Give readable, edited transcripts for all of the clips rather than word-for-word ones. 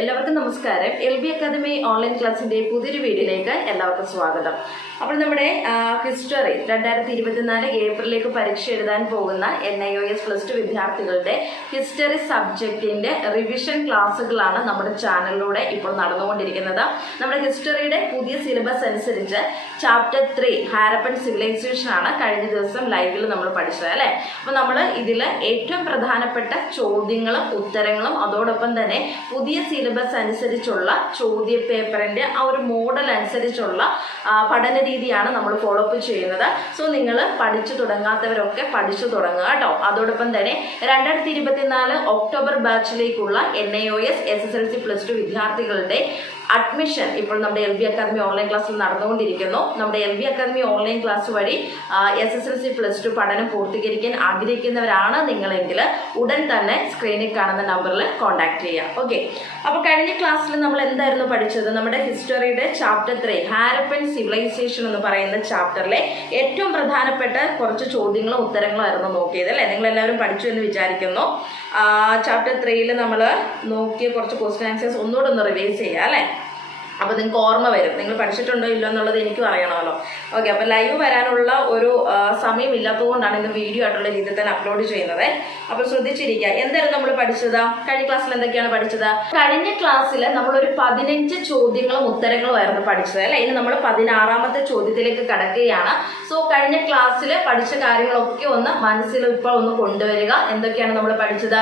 എല്ലാവർക്കും നമസ്കാരം. LB academy online ക്ലാസിന്റെ പുതിയൊരു വീഡിയോയിലേക്ക് എല്ലാവർക്കും സ്വാഗതം. അപ്പോൾ നമ്മുടെ ഹിസ്റ്ററി 2024 ഏപ്രിലേക്ക് പരീക്ഷ എഴുതാൻ പോകുന്ന NIOS +2 വിദ്യാർത്ഥികളുടെ ഹിസ്റ്ററി സബ്ജക്റ്റിന്റെ റിവിഷൻ ക്ലാസ്സുകളാണ് നമ്മുടെ ചാനലിലൂടെ ഇപ്പോൾ നടന്നുകൊണ്ടിരിക്കുന്നത്. നമ്മുടെ ഹിസ്റ്ററിയുടെ പുതിയ സിലബസ് അനുസരിച്ച് ചാപ്റ്റർ 3 ഹാരപ്പൻ സിവിലൈസേഷൻ ആണ് കഴിഞ്ഞ ദിവസം ലൈവിൽ നമ്മൾ പഠിച്ചത് അല്ലേ. അപ്പോൾ നമ്മൾ ഇതിൽ ഏറ്റവും പ്രധാനപ്പെട്ട ചോദ്യങ്ങളും ഉത്തരങ്ങളും അതോടൊപ്പം തന്നെ പുതിയ സിലബസ് അനുസരിച്ചുള്ള ചോദ്യ പേപ്പറിന്റെ ആ ഒരു മോഡൽ അനുസരിച്ചുള്ള പഠന രീതിയാണ് നമ്മൾ ഫോളോ അപ്പ് ചെയ്യുന്നത്. സോ നിങ്ങൾ പഠിച്ചു തുടങ്ങാത്തവരൊക്കെ പഠിച്ചു തുടങ്ങുക കേട്ടോ. അതോടൊപ്പം തന്നെ 2024 ഒക്ടോബർ ബാച്ചിലേക്കുള്ള NIOS SSLC +2 വിദ്യാർത്ഥികളുടെ അഡ്മിഷൻ ഇപ്പോൾ നമ്മുടെ LB അക്കാദമി ഓൺലൈൻ ക്ലാസ്സിൽ നടന്നുകൊണ്ടിരിക്കുന്നു. നമ്മുടെ LB അക്കാദമി ഓൺലൈൻ ക്ലാസ് വഴി SSLC +2 പഠനം പൂർത്തീകരിക്കാൻ ആഗ്രഹിക്കുന്നവരാണ് നിങ്ങളെങ്കിൽ ഉടൻ തന്നെ സ്ക്രീനിൽ കാണുന്ന നമ്പറിൽ കോൺടാക്ട് ചെയ്യാം. ഓക്കെ, അപ്പോൾ കഴിഞ്ഞ ക്ലാസ്സിൽ നമ്മൾ എന്തായിരുന്നു പഠിച്ചത്? നമ്മുടെ ഹിസ്റ്ററിയുടെ ചാപ്റ്റർ 3 ഹാരപ്പൻ സിവിലൈസേഷൻ എന്ന് പറയുന്ന ചാപ്റ്ററിലെ ഏറ്റവും പ്രധാനപ്പെട്ട കുറച്ച് ചോദ്യങ്ങളും ഉത്തരങ്ങളും ആയിരുന്നു നോക്കിയത് അല്ലേ. നിങ്ങളെല്ലാവരും പഠിച്ചു എന്ന് വിചാരിക്കുന്നു. ചാപ്റ്റർ 3 നമ്മൾ നോക്കിയ കുറച്ച് ക്വസ്റ്റ്യൻ ആൻസേഴ്സ് ഒന്നുകൂടെ ഒന്ന് റിവൈസ് ചെയ്യാം അല്ലേ. അപ്പോൾ നിങ്ങൾക്ക് ഓർമ്മ വരും, നിങ്ങൾ പഠിച്ചിട്ടുണ്ടോ ഇല്ലോ എന്നുള്ളത് എനിക്കും അറിയണമല്ലോ. ഓക്കെ, അപ്പോൾ ലൈവ് വരാനുള്ള ഒരു സമയം ഇല്ലാത്തതുകൊണ്ടാണ് ഇന്ന് വീഡിയോ ആയിട്ടുള്ള രീതിയിൽ തന്നെ അപ്ലോഡ് ചെയ്യുന്നത്. അപ്പോൾ ശ്രദ്ധിച്ചിരിക്കുക. എന്തായാലും നമ്മൾ പഠിച്ചത് കഴിഞ്ഞ ക്ലാസ്സിൽ എന്തൊക്കെയാണ് പഠിച്ചത്? കഴിഞ്ഞ ക്ലാസ്സിൽ നമ്മളൊരു 15 ചോദ്യങ്ങളും ഉത്തരങ്ങളും ആയിരുന്നു പഠിച്ചത് അല്ലേ. ഇനി നമ്മൾ 16ാമത്തെ ചോദ്യത്തിലേക്ക് കടക്കുകയാണ്. സോ കഴിഞ്ഞ ക്ലാസ്സിൽ പഠിച്ച കാര്യങ്ങളൊക്കെ ഒന്ന് മനസ്സിൽ ഇപ്പോൾ ഒന്ന് കൊണ്ടുവരിക. എന്തൊക്കെയാണ് നമ്മൾ പഠിച്ചത്?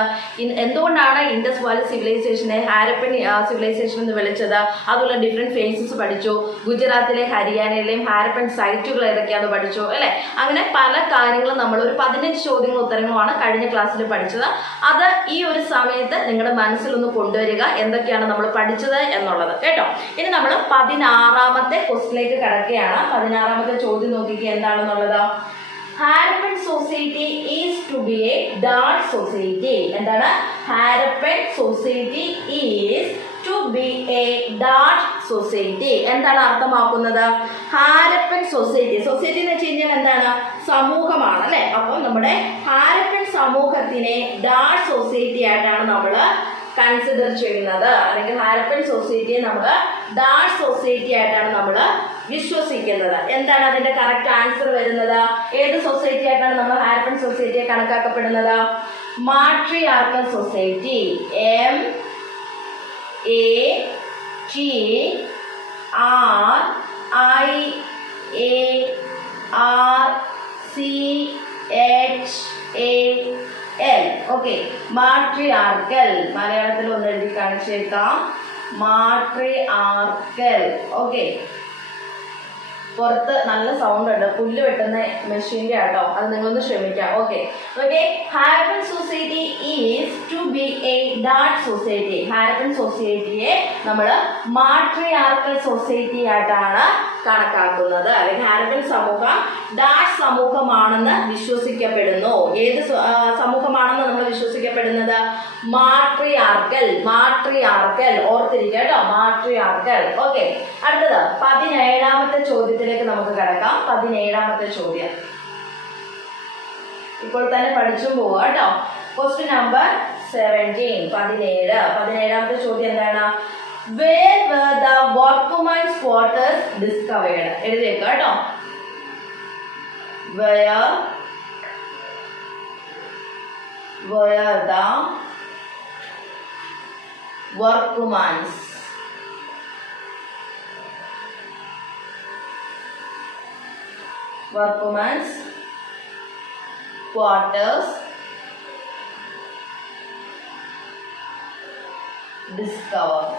എന്തുകൊണ്ടാണ് ഇൻഡസ് വാലി സിവിലൈസേഷനെ ഹാരപ്പൻ സിവിലൈസേഷൻ എന്ന് വിളിച്ചത്? അതുപോലെ ഡിഫറെന്റ് ഫേസസ് പഠിച്ചു. ഗുജറാത്തിലെ ഹരിയാനയിലെയും ഹാരപ്പൻ സൈറ്റുകൾ ഏതൊക്കെയാണെന്ന് പഠിച്ചു അല്ലെ. അങ്ങനെ പല കാര്യങ്ങളും നമ്മൾ ഒരു 15 ചോദ്യങ്ങളും ഉത്തരങ്ങളുമാണ് കഴിഞ്ഞ ക്ലാസ്സിൽ പഠിച്ചത്. അത് ഈ ഒരു സമയത്ത് നിങ്ങളുടെ മനസ്സിലൊന്ന് കൊണ്ടുവരിക, എന്തൊക്കെയാണ് നമ്മൾ പഠിച്ചത് എന്നുള്ളത് കേട്ടോ. ഇനി നമ്മൾ 16ാമത്തെ ക്വസ്റ്റിലേക്ക് കടക്കുകയാണ്. 16ാമത്തെ ചോദ്യം നോക്കിക്കുക എന്താണെന്നുള്ളത്. Harappan society is to be a dart society. എന്താണ്? Harappan society is to be a dart society. എന്താണ് അർത്ഥമാക്കുന്നത്? ഹാരപ്പൻ സൊസൈറ്റി, സൊസൈറ്റി എന്ന് വെച്ച് കഴിഞ്ഞാൽ എന്താണ്? സമൂഹമാണ് അല്ലെ. അപ്പം നമ്മുടെ ഹാരപ്പൻ സമൂഹത്തിനെ ഡാർട്ട് സൊസൈറ്റി ആയിട്ടാണ് നമ്മൾ കൺസിഡർ ചെയ്യുന്നത്, അല്ലെങ്കിൽ ഹാരപ്പൻ സൊസൈറ്റിയെ നമ്മൾ ഡാർട്ട് സൊസൈറ്റി ആയിട്ടാണ് നമ്മൾ വിശ്വസിക്കുന്നത്. എന്താണ് അതിന്റെ കറക്റ്റ് ആൻസർ വരുന്നത്? ഏത് സൊസൈറ്റി ആയിട്ടാണ് നമ്മൾ ഹാരപ്പൻ സൊസൈറ്റിയെ കണക്കാക്കപ്പെടുന്നത്? Matriarchal society. MATRIARCHAL. Okay, matriarchal. മലയാളത്തിൽ ഒന്ന് എഴുതി കാണിച്ചേക്കാം. മാട്രിയാർക്കൽ. ഓക്കെ, പുറത്ത് നല്ല സൗണ്ട് ഉണ്ട്, പുല്ല് വെട്ടുന്ന മെഷീൻ്റെ ആട്ടോ, അത് നിങ്ങളൊന്ന് ക്ഷമിക്കാം. Okay okay, Harappan society is to be a dart society. Harappan സൊസൈറ്റിയെ നമ്മൾ മാട്രിയാർക്കൽ സൊസൈറ്റി ആയിട്ടാണ് കണക്കാക്കുന്നത്, അല്ലെങ്കിൽ ഹാരപ്പൻ സമൂഹം ഡാർട്ട് സമൂഹമാണെന്ന് വിശ്വസിക്കപ്പെടുന്നു. ഏത് സമൂഹമാണെന്ന് നമ്മൾ വിശ്വസിക്കപ്പെടുന്നത്? മാട്രിയാർക്കൽ. മാട്രിയാർക്കൽ ഓർത്തിരിക്കുക കേട്ടോ, മാട്രിയാർക്കൽ. ഓക്കെ, അടുത്തത് 17ാമത്തെ ചോദ്യത്തിലേക്ക് നമുക്ക് കടക്കാം. 17ാമത്തെ ചോദ്യം ഇപ്പോൾ തന്നെ പഠിച്ചും പോവുക കേട്ടോ. Question number 17. 17ാമത്തെ ചോദ്യം എന്താണ്? Where were the workmen's quarters discovered? എഴുതിയേക്കുക കേട്ടോ. Where were the workmen's quarters discovered?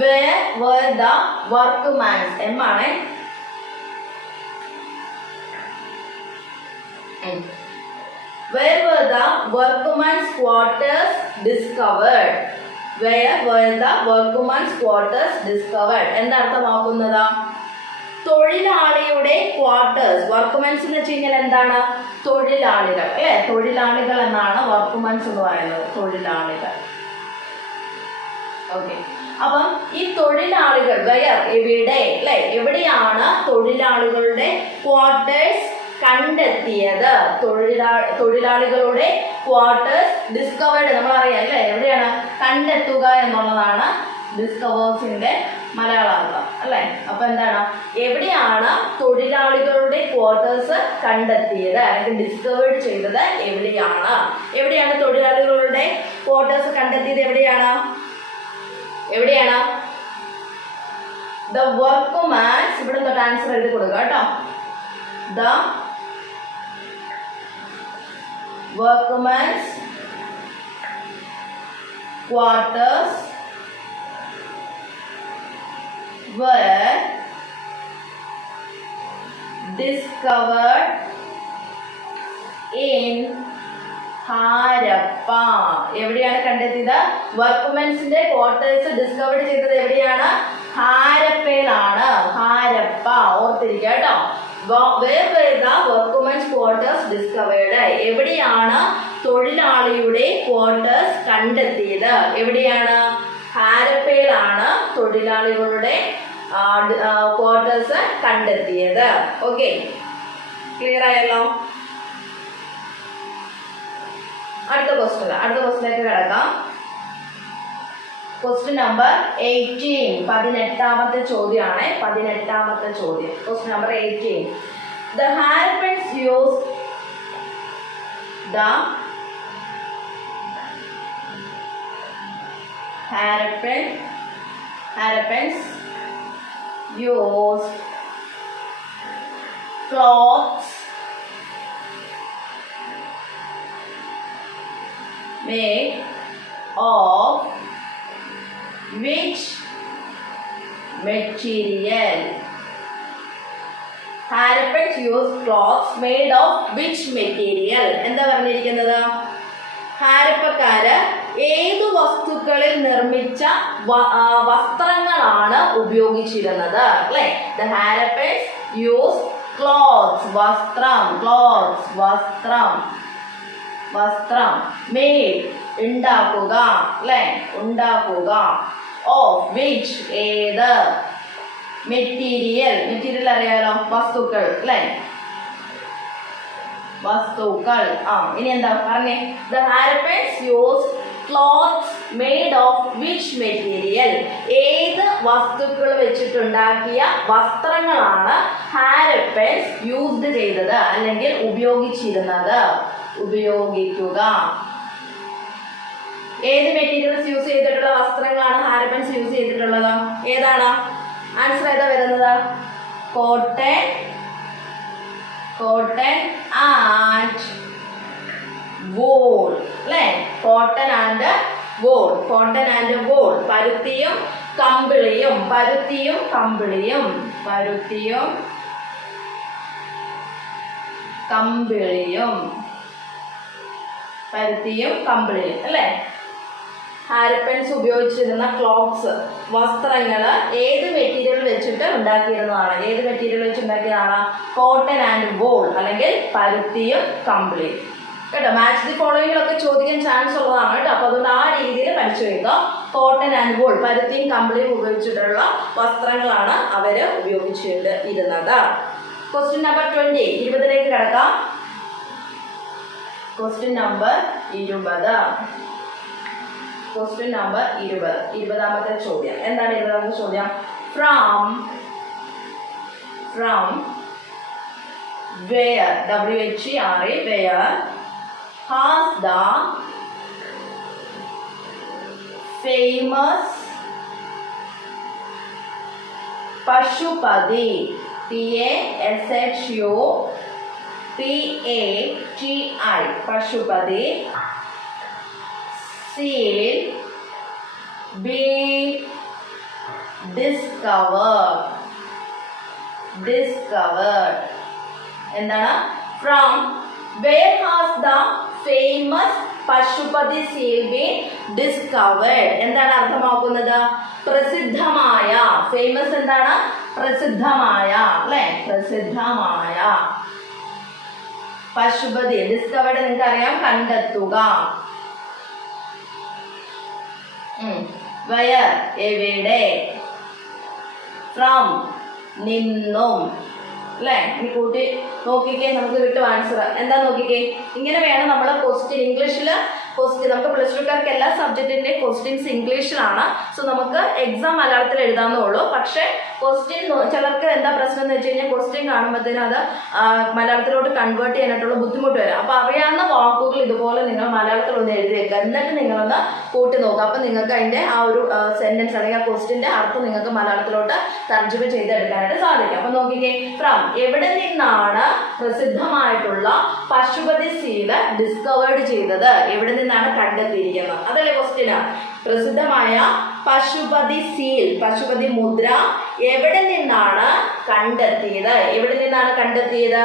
Where were the workmen's? ആണ്. Where were the workmen's quarters discovered? Where were the workmen's quarters discovered? എന്തർത്ഥമാക്കുന്നത്? തൊഴിലാളിയുടെ ക്വാർട്ടേഴ്സ്. വർക്ക്മെൻസ് എന്ന് വെച്ച് കഴിഞ്ഞാൽ എന്താണ്? തൊഴിലാളികൾ അല്ലെ. തൊഴിലാളികൾ എന്നാണ് വർക്ക്മെൻസ് എന്ന് പറയുന്നത്, തൊഴിലാളികൾ. ഓക്കെ, അപ്പം ഈ തൊഴിലാളികൾ എവിടെ അല്ലെ, എവിടെയാണ് തൊഴിലാളികളുടെ ക്വാർട്ടേഴ്സ് കണ്ടെത്തിയത്? തൊഴിലാളികളുടെ ക്വാർട്ടേഴ്സ് ഡിസ്കവേർഡ്. നമ്മളറിയാം അല്ലേ, എവിടെയാണ് കണ്ടെത്തുക എന്നുള്ളതാണ് ഡിസ്കവേഴ്സിന്റെ മലയാളാർത്ഥം അല്ലേ. അപ്പൊ എന്താണ്, എവിടെയാണ് തൊഴിലാളികളുടെ ക്വാർട്ടേഴ്സ് കണ്ടെത്തിയത് അല്ലെങ്കിൽ ഡിസ്കവേർഡ് ചെയ്തത് എവിടെയാണ്? എവിടെയാണ് തൊഴിലാളികളുടെ ക്വാർട്ടേഴ്സ് കണ്ടെത്തിയത്? എവിടെയാണ് ദ വർക്ക്മാൻസ്, ഇവിടെ തൊട്ട് ആൻസർ എഴുതി കൊടുക്കുക കേട്ടോ. The workman's quarters were discovered in Harappa. എവിടെയാണ് കണ്ടെത്തിയത്? വർക്ക്മെൻസിന്റെ ക്വാർട്ടേഴ്സ് ഡിസ്കവേർഡ് ചെയ്തത് എവിടെയാണ്? ഹാരപ്പയിലാണ്. ഹാരപ്പ ഓർത്തിരിക്കുക കേട്ടോ. Where were the workmen's quarters discovered? എവിടെയാണ് തൊഴിലാളിയുടെ ക്വാർട്ടേഴ്സ് കണ്ടെത്തിയത്? എവിടെയാണ്? ഹാരപ്പയിലാണ് തൊഴിലാളികളുടെ ക്വാർട്ടേഴ്സ് കണ്ടെത്തിയത്. ഓക്കെ, ക്ലിയർ ആയല്ലോ? അടുത്ത ക്വസ്റ്റിലേക്ക് കിടക്കാം. ക്വസ്റ്റ്യൻ നമ്പർ 18, 18ാമത്തെ ചോദ്യമാണ്. 18ാമത്തെ ചോദ്യം, question number 18. The Harappans used cloths made of which material? Harappans used cloths made of which material? എന്താ പറഞ്ഞിരിക്കുന്നത്? ഹാരപ്പക്കാര് ഏതു വസ്തുക്കളിൽ നിർമ്മിച്ച വസ്ത്രങ്ങളാണ് ഉപയോഗിച്ചിരുന്നത് അല്ലെ? The Harappans used cloths, വസ്ത്രം made ഉണ്ടാക്കുക അല്ലെ, of which ഏത്, മെറ്റീരിയൽ അറിയാലോ, വസ്തുക്കൾ അല്ലെ, വസ്തുക്കൾ. ഇനി എന്താ പറഞ്ഞേ? The Harappans used cloths made of which material? ഏത് വസ്തുക്കൾ വെച്ചിട്ടുണ്ടാക്കിയ വസ്ത്രങ്ങളാണ് ഹാരപ്പൻസ് യൂസ്ഡ് ചെയ്തത് അല്ലെങ്കിൽ ഉപയോഗിച്ചിരുന്നത്? ഉപയോഗിക്കുക. ഏത് മെറ്റീരിയൽസ് യൂസ് ചെയ്തിട്ടുള്ള വസ്ത്രങ്ങളാണ് ഹാരപ്പൻസ് യൂസ് ചെയ്തിട്ടുള്ളത്? ഏതാണ് ആൻസർ? ഏതാ വരുന്നത്? കോട്ടൺ ആൻഡ് വൂൾ അല്ലേ? കോട്ടൺ ആൻഡ് വൂൾ, പരുത്തിയും കമ്പിളിയും അല്ലേ? ഹാരപ്പൻസ് ഉപയോഗിച്ചിരുന്ന ക്ലോത്ത്സ്, വസ്ത്രങ്ങൾ ഏത് മെറ്റീരിയൽ വെച്ചിട്ട് ഉണ്ടാക്കിയിരുന്നതാണ്? ഏത് മെറ്റീരിയൽ വെച്ചുണ്ടാക്കിയതാണ്? കോട്ടൺ ആൻഡ് വൂൾ അല്ലെങ്കിൽ പരുത്തിയും കമ്പിളിയും കേട്ടോ. മാച്ച് ദി ഫോളോയിങ്ങിലൊക്കെ ചോദിക്കാൻ ചാൻസ് ഉള്ളതാണ് കേട്ടോ. അപ്പോൾ അതുകൊണ്ട് ആ രീതിയിൽ പഠിച്ചു വയ്ക്കുക. കോട്ടൺ ആൻഡ് വൂൾ, പരുത്തിയും കമ്പിളിയും ഉപയോഗിച്ചിട്ടുള്ള വസ്ത്രങ്ങളാണ് അവര് ഉപയോഗിച്ചിരുന്നത്. ക്വസ്റ്റ്യൻ നമ്പർ 20, 20ലേക്ക് കിടക്കാം. Question number 20. ക്വസ്റ്റ്യൻ നമ്പർ 20, 20ാമത്തെ ചോദ്യം. എന്താണ് 20ാമത്തെ ചോദ്യം? From where, where has the famous Pashupati, P-A-S-H-U-P-A-T-I, Pashupati seal be discovered? എന്താണ്? From where has the famous Pashupati seal been discovered? എന്താണ് അർത്ഥമാക്കുന്നത്? പ്രസിദ്ധമായ. ഫേമസ് എന്താണ്? പ്രസിദ്ധമായ അല്ലെ? പ്രസിദ്ധമായ. പശുപതി ഡിസ്കവേർഡ് നിങ്ങൾക്ക് അറിയാം, കണ്ടെത്തുക. Where എവിടെ, from നിന്നും അല്ലേ? ഇനി കൂട്ടി നോക്കിക്കേ, നമുക്ക് കിട്ടും ആൻസർ. എന്താ നോക്കിക്കേ, ഇങ്ങനെ വേണം നമ്മൾ ക്വസ്റ്റ്യൻ ഇംഗ്ലീഷിൽ ക്വസ്റ്റ്യൻ. നമുക്ക് പ്ലസ് ടുക്കാർക്ക് എല്ലാ സബ്ജക്റ്റിൻ്റെയും ക്വസ്റ്റ്യൻസ് ഇംഗ്ലീഷിലാണ്. സോ നമുക്ക് എക്സാം മലയാളത്തിൽ എഴുതാവുന്നേ ഉള്ളൂ. പക്ഷേ ക്വസ്റ്റ്യൻ ചിലർക്ക് എന്താ പ്രശ്നം എന്ന് വെച്ച് കഴിഞ്ഞാൽ ക്വസ്റ്റ്യൻ കാണുമ്പോഴത്തേനും അത് മലയാളത്തിലോട്ട് കൺവേർട്ട് ചെയ്യാനായിട്ടുള്ള ബുദ്ധിമുട്ട് വരും. അപ്പോൾ അറിയാവുന്ന വാക്കുകൾ ഇതുപോലെ നിങ്ങൾ മലയാളത്തിൽ ഒന്ന് എഴുതി വെക്കുക. എന്നിട്ട് നിങ്ങളൊന്ന് കൂട്ടി നോക്കുക. അപ്പം നിങ്ങൾക്ക് അതിൻ്റെ ആ ഒരു സെൻറ്റൻസ് അല്ലെങ്കിൽ ആ ക്വസ്റ്റ്യൻ്റെ അർത്ഥം നിങ്ങൾക്ക് മലയാളത്തിലോട്ട് തർജ്ജമ ചെയ്തെടുക്കാനായിട്ട് സാധിക്കും. അപ്പം നോക്കിക്കേ, ഫ്രം എവിടെ നിന്നാണ് പ്രസിദ്ധമായിട്ടുള്ള പശുപതി സീൽ ഡിസ്കവേർഡ് ചെയ്തത്? എവിടെ നിന്നാണ് കണ്ടെത്തിയിരിക്കുന്നത്? അതല്ലേ ക്വസ്റ്റ്യന്. പ്രസിദ്ധമായ പശുപതി സീൽ, പശുപതി മുദ്ര എവിടെ നിന്നാണ് കണ്ടെത്തിയത്? എവിടെ നിന്നാണ് കണ്ടെത്തിയത്?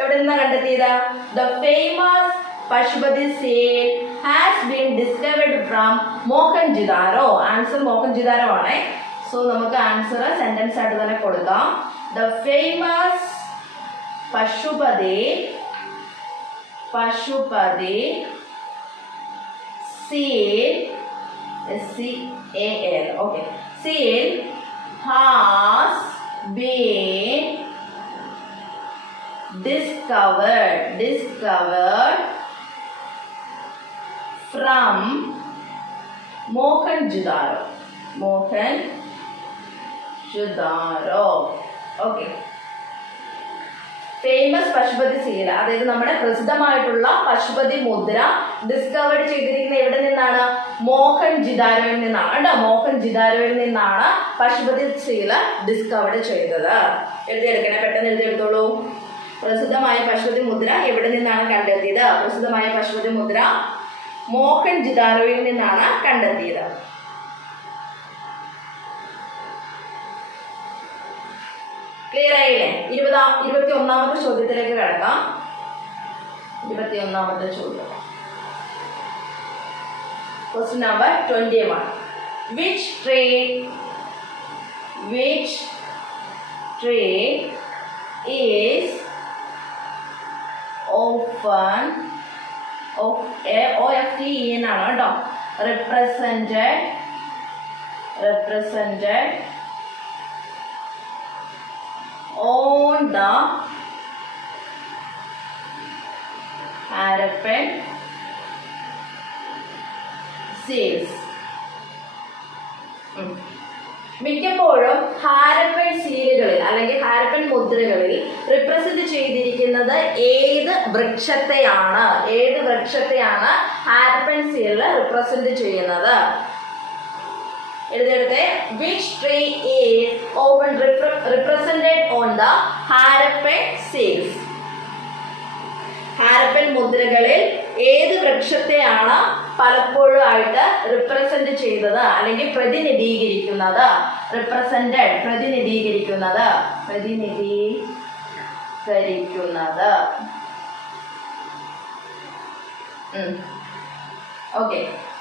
എവിടെ നിന്നാണ് കണ്ടെത്തിയത്? The famous Pashupati seal has been discovered from Mohenjodaro. Answer Mohenjodaro ആണേ. സോ നമുക്ക് ആൻസർ സെന്റൻസ് ആയിട്ട് തന്നെ കൊടുക്കാം. The famous Pashupati seal, SEAL, okay, seal has been discovered from Mohenjo-daro. Okay. Famous Pashupati seal, അതായത് നമ്മുടെ പ്രസിദ്ധമായിട്ടുള്ള പശുപതി മുദ്ര ഡിസ്കവേർഡ് ചെയ്തിരിക്കുന്നത് എവിടെ നിന്നാണ്? മോഹൻജിദാരോയിൽ നിന്നാണ് കേട്ടോ. മോഹൻജിദാരോയിൽ നിന്നാണ് പശുപതി സീൽ ഡിസ്കവേർഡ് ചെയ്തത്. എഴുതിയെടുക്കണേ, പെട്ടെന്ന് എഴുതിയെടുത്തോളൂ. പ്രസിദ്ധമായ പശുപതി മുദ്ര എവിടെ നിന്നാണ് കണ്ടെത്തിയത്? പ്രസിദ്ധമായ പശുപതി മുദ്ര മോഹൻജിദാരോയിൽ നിന്നാണ് കണ്ടെത്തിയത്. ക്ലിയർ ആയില്ലേ? 21ാമത്തെ ചോദ്യത്തിലേക്ക് കടക്കാം. 21ാമത്തെ ചോദ്യം, question number 21. Which tree is often എന്നാണ് കേട്ടോ represented on the Harappan seals. മിക്കപ്പോഴും ഹാരപ്പൻ സീലുകളിൽ അല്ലെങ്കിൽ ഹാരപ്പൻ മുദ്രകളിൽ റിപ്രസെന്റ് ചെയ്തിരിക്കുന്നത് ഏത് വൃക്ഷത്തെയാണ് ഹാരപ്പൻ സീലിൽ റിപ്രസെന്റ് ചെയ്യുന്നത്? എഴുതിയെടുത്തേ. Which tree is often represented on the Harappan seals? Harappan മുദ്രകളിൽ ഏത് വൃക്ഷത്തെയാണ് പലപ്പോഴും ആയിട്ട് റിപ്രസെന്റ് ചെയ്തത് അല്ലെങ്കിൽ പ്രതിനിധീകരിക്കുന്നത്? പ്രതിനിധീകരിക്കുന്നത്. ഓക്കെ.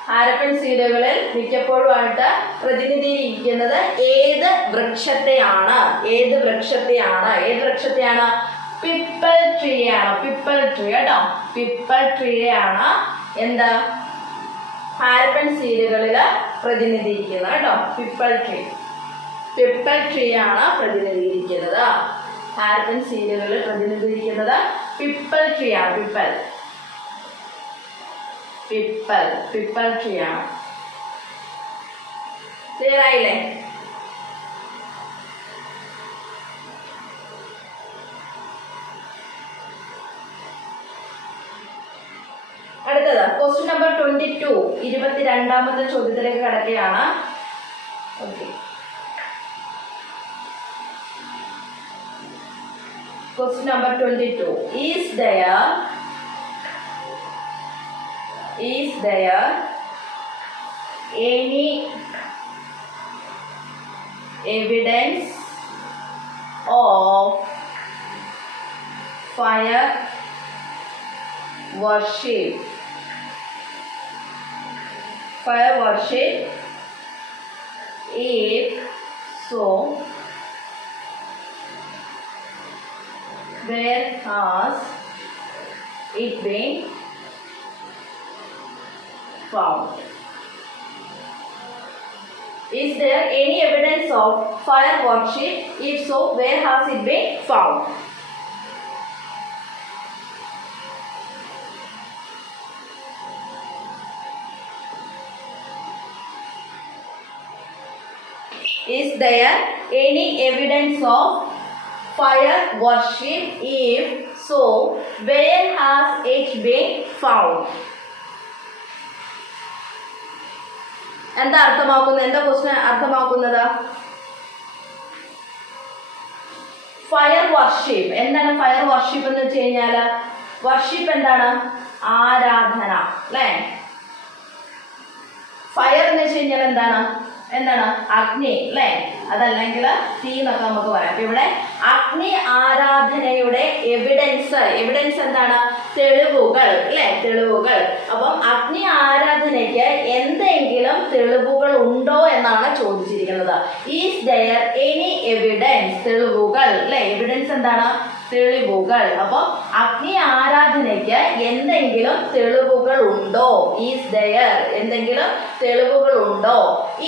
ഹാരപ്പൻ സീലുകളിൽ മിക്കപ്പോഴും ആയിട്ട് പ്രതിനിധീകരിക്കുന്നത് ഏത് വൃക്ഷത്തെയാണ്? പിപ്പൽ ട്രീ ആണ്. കേട്ടോ, പിപ്പൽ ട്രീയാണ് എന്താ ഹാരപ്പൻ സീലുകളിൽ പ്രതിനിധീകരിക്കുന്നത് കേട്ടോ. പിപ്പൽ ട്രീ ആണ് പ്രതിനിധീകരിക്കുന്നത്. ഹാരപ്പൻ സീലുകളിൽ പ്രതിനിധീകരിക്കുന്നത് പിപ്പൽ ട്രീ ആണ്. പിപ്പൽ ട്രീ ആണ്. ക്ലിയർ ആയില്ലേ? അടുത്തത് ക്വസ്റ്റ്യൻ നമ്പർ 22, 22ാമത്തെ ചോദ്യത്തിലേക്ക് കടക്കുകയാണ്. Okay. Question number 22. Is there any evidence of fire worship? If so, where has it been found? Is there any evidence of fire worship? If so, where has it been found? Is there any evidence of fire worship? If so, where has it been found? എന്താ അർത്ഥമാക്കുന്നത്? എന്താ question അർത്ഥമാക്കുന്നത്? Fire worship. എന്താണ് fire worship എന്ന് വെച്ച് കഴിഞ്ഞാൽ? Worship എന്താണ്? ആരാധന അല്ലേ? ഫയർ എന്ന് വെച്ച് കഴിഞ്ഞാൽ എന്താണ്? അഗ്നി അല്ലേ? അതല്ലെങ്കിൽ തീ എന്നൊക്കെ നമുക്ക് പറയാം. അപ്പൊ ഇവിടെ അഗ്നി ആരാധനയുടെ എവിഡൻസ് എന്താണ്? തെളിവുകൾ അല്ലെ? തെളിവുകൾ. അപ്പം അഗ്നി ആരാധനയ്ക്ക് എന്തെങ്കിലും തെളിവുകൾ ഉണ്ടോ എന്നാണ് ചോദിച്ചിരിക്കുന്നത്. Is there any evidence? തെളിവുകൾ അല്ലെ? എവിഡൻസ് എന്താണ്? തെളിവുകൾ. അപ്പൊ അഗ്നി ആരാധനയ്ക്ക് എന്തെങ്കിലും തെളിവുകൾ ഉണ്ടോ? ഈസ് ദെയർ എന്തെങ്കിലും തെളിവുകൾ ഉണ്ടോ?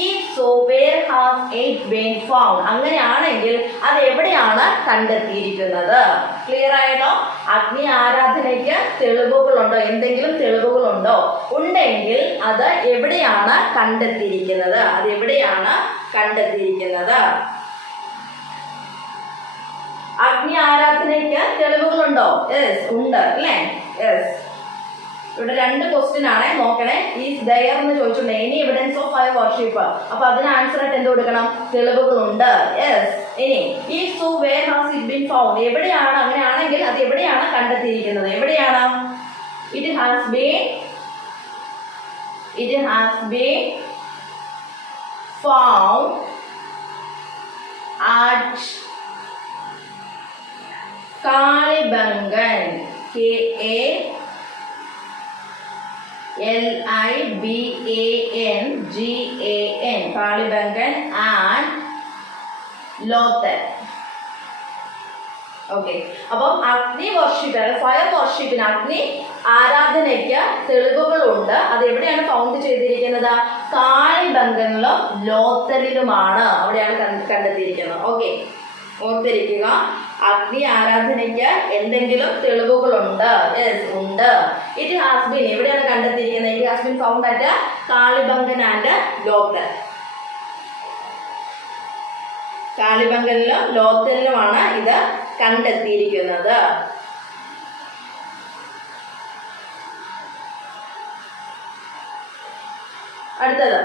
If so, where has it been found? അങ്ങനെയാണെങ്കിൽ അത് എവിടെയാണ് കണ്ടെത്തിയിരിക്കുന്നത്? ക്ലിയർ ആയല്ലോ? അഗ്നി ആരാധനയ്ക്ക് തെളിവുകളുണ്ടോ? എന്തെങ്കിലും തെളിവുകളുണ്ടോ? ഉണ്ടെങ്കിൽ അത് എവിടെയാണ് കണ്ടെത്തിയിരിക്കുന്നത്? അഗ്നി ആരാധനയ്ക്ക് തെളിവുകളുണ്ടോ? യെസ്, ഉണ്ട് അല്ലേ? യെസ്. ഇവിടെ രണ്ട് ക്വസ്റ്റ്യൻ ആണ്, നോക്കണേ. ഈസ് ദെയർ എന്ന് ചോദിച്ചിട്ടുണ്ട്. Any evidence of fire worship. അപ്പൊ അതിന് ആൻസർ ആയിട്ട് എന്ത് കൊടുക്കണം? തെളിവുകളുണ്ട്. യെസ്. ഇനി if so where has it been found? എവിടെയാണ്? അങ്ങനെയാണെങ്കിൽ അത് എവിടെയാണ് കണ്ടെത്തിയിരിക്കുന്നത്? എവിടെയാണ്? It has been found at Kalibangan. KALIBANGAN Kalibangan and Lothal. Okay. അപ്പം അഗ്നി വർഷിപ്പ്, ഫയർ വർഷിപ്പിന്, അഗ്നി ആരാധനയ്ക്ക് തെളിവുകളുണ്ട്. അത് എവിടെയാണ് ഫൗണ്ട് ചെയ്തിരിക്കുന്നത്? കാളിബംഗനിലും ലോത്തലിലുമാണ്. അവിടെയാണ് കണ്ടെത്തിയിരിക്കുന്നത്. ഓക്കെ, ഓർത്തിരിക്കുക. അഗ്നി ആരാധനയ്ക്ക് എന്തെങ്കിലും തെളിവുകളുണ്ട്. യെസ്, ഉണ്ട്. ഇറ്റ് ഹാസ് ബീൻ എവിടെയാണ് കണ്ടെത്തിയിരിക്കുന്നത്? It has been found at Kalibangan and Lothal. കാളിബംഗനിലും ലോത്തലിലുമാണ് ഇത് കണ്ടെത്തിയിരിക്കുന്നത്. അടുത്തത്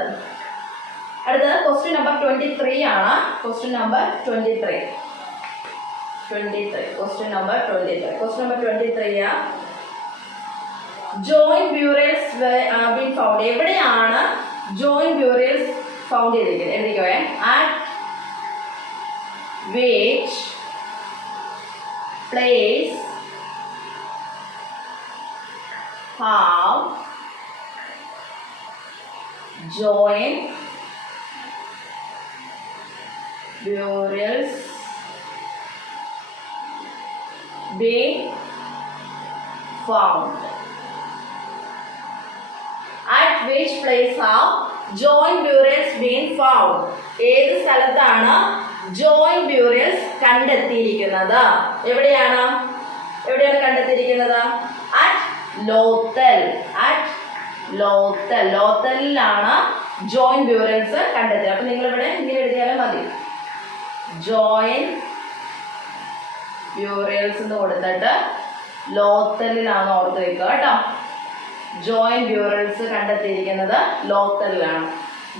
ക്വസ്റ്റ്യൻ നമ്പർ 23 ആണ്. Question number 23. Question number 23. Joint burials have been found. എവിടെയാണ് joint burials ഫൗണ്ട് ചെയ്തിരിക്കുന്നത്? എഴുതിക്കോയെ. At which place have joint burials been found? At which place have joint burials been found? ഏത് സ്ഥലത്താണ് joint burials കണ്ടെത്തിയിരിക്കുന്നത്? എവിടെയാണ് കണ്ടെത്തിയിരിക്കുന്നത്? At Lothal. ലോത്തലിലാണ് joint burials കണ്ടെത്തിയത്. അപ്പൊ നിങ്ങൾ ഇവിടെ ഇങ്ങനെ എഴുതിയാലും മതി. joint burials എന്ന് കൊടുത്തിട്ട് ലോത്തലിലാണ് ഓർത്ത് വെക്കുക കേട്ടോ. joint burials കണ്ടെത്തിയിരിക്കുന്നത് ലോത്തലിലാണ്.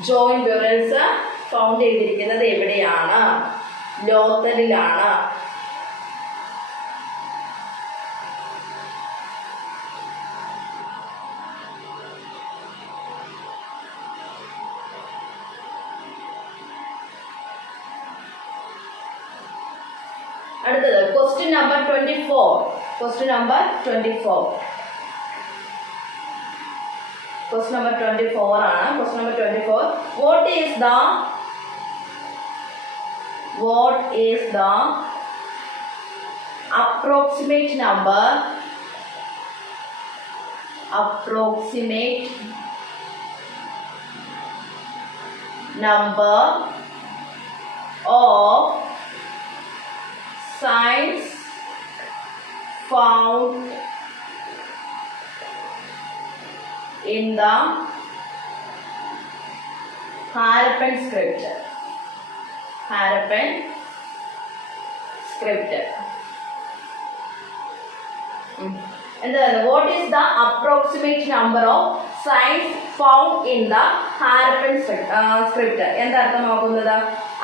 joint burials ഫൗണ്ട് ചെയ്തിരിക്കുന്നത് എവിടെയാണ്? ലോത്തലിലാണ്. അടുത്തത് ക്വസ്റ്റ്യൻ നമ്പർ 24. Question number 24 ആണ്. Question number 24. What is the approximate number of signs found in the Harappan script? Harappan script. എന്താണ്? What is the approximate number of signs found in the Harappan script? എന്തർത്ഥമാക്കുന്നത്?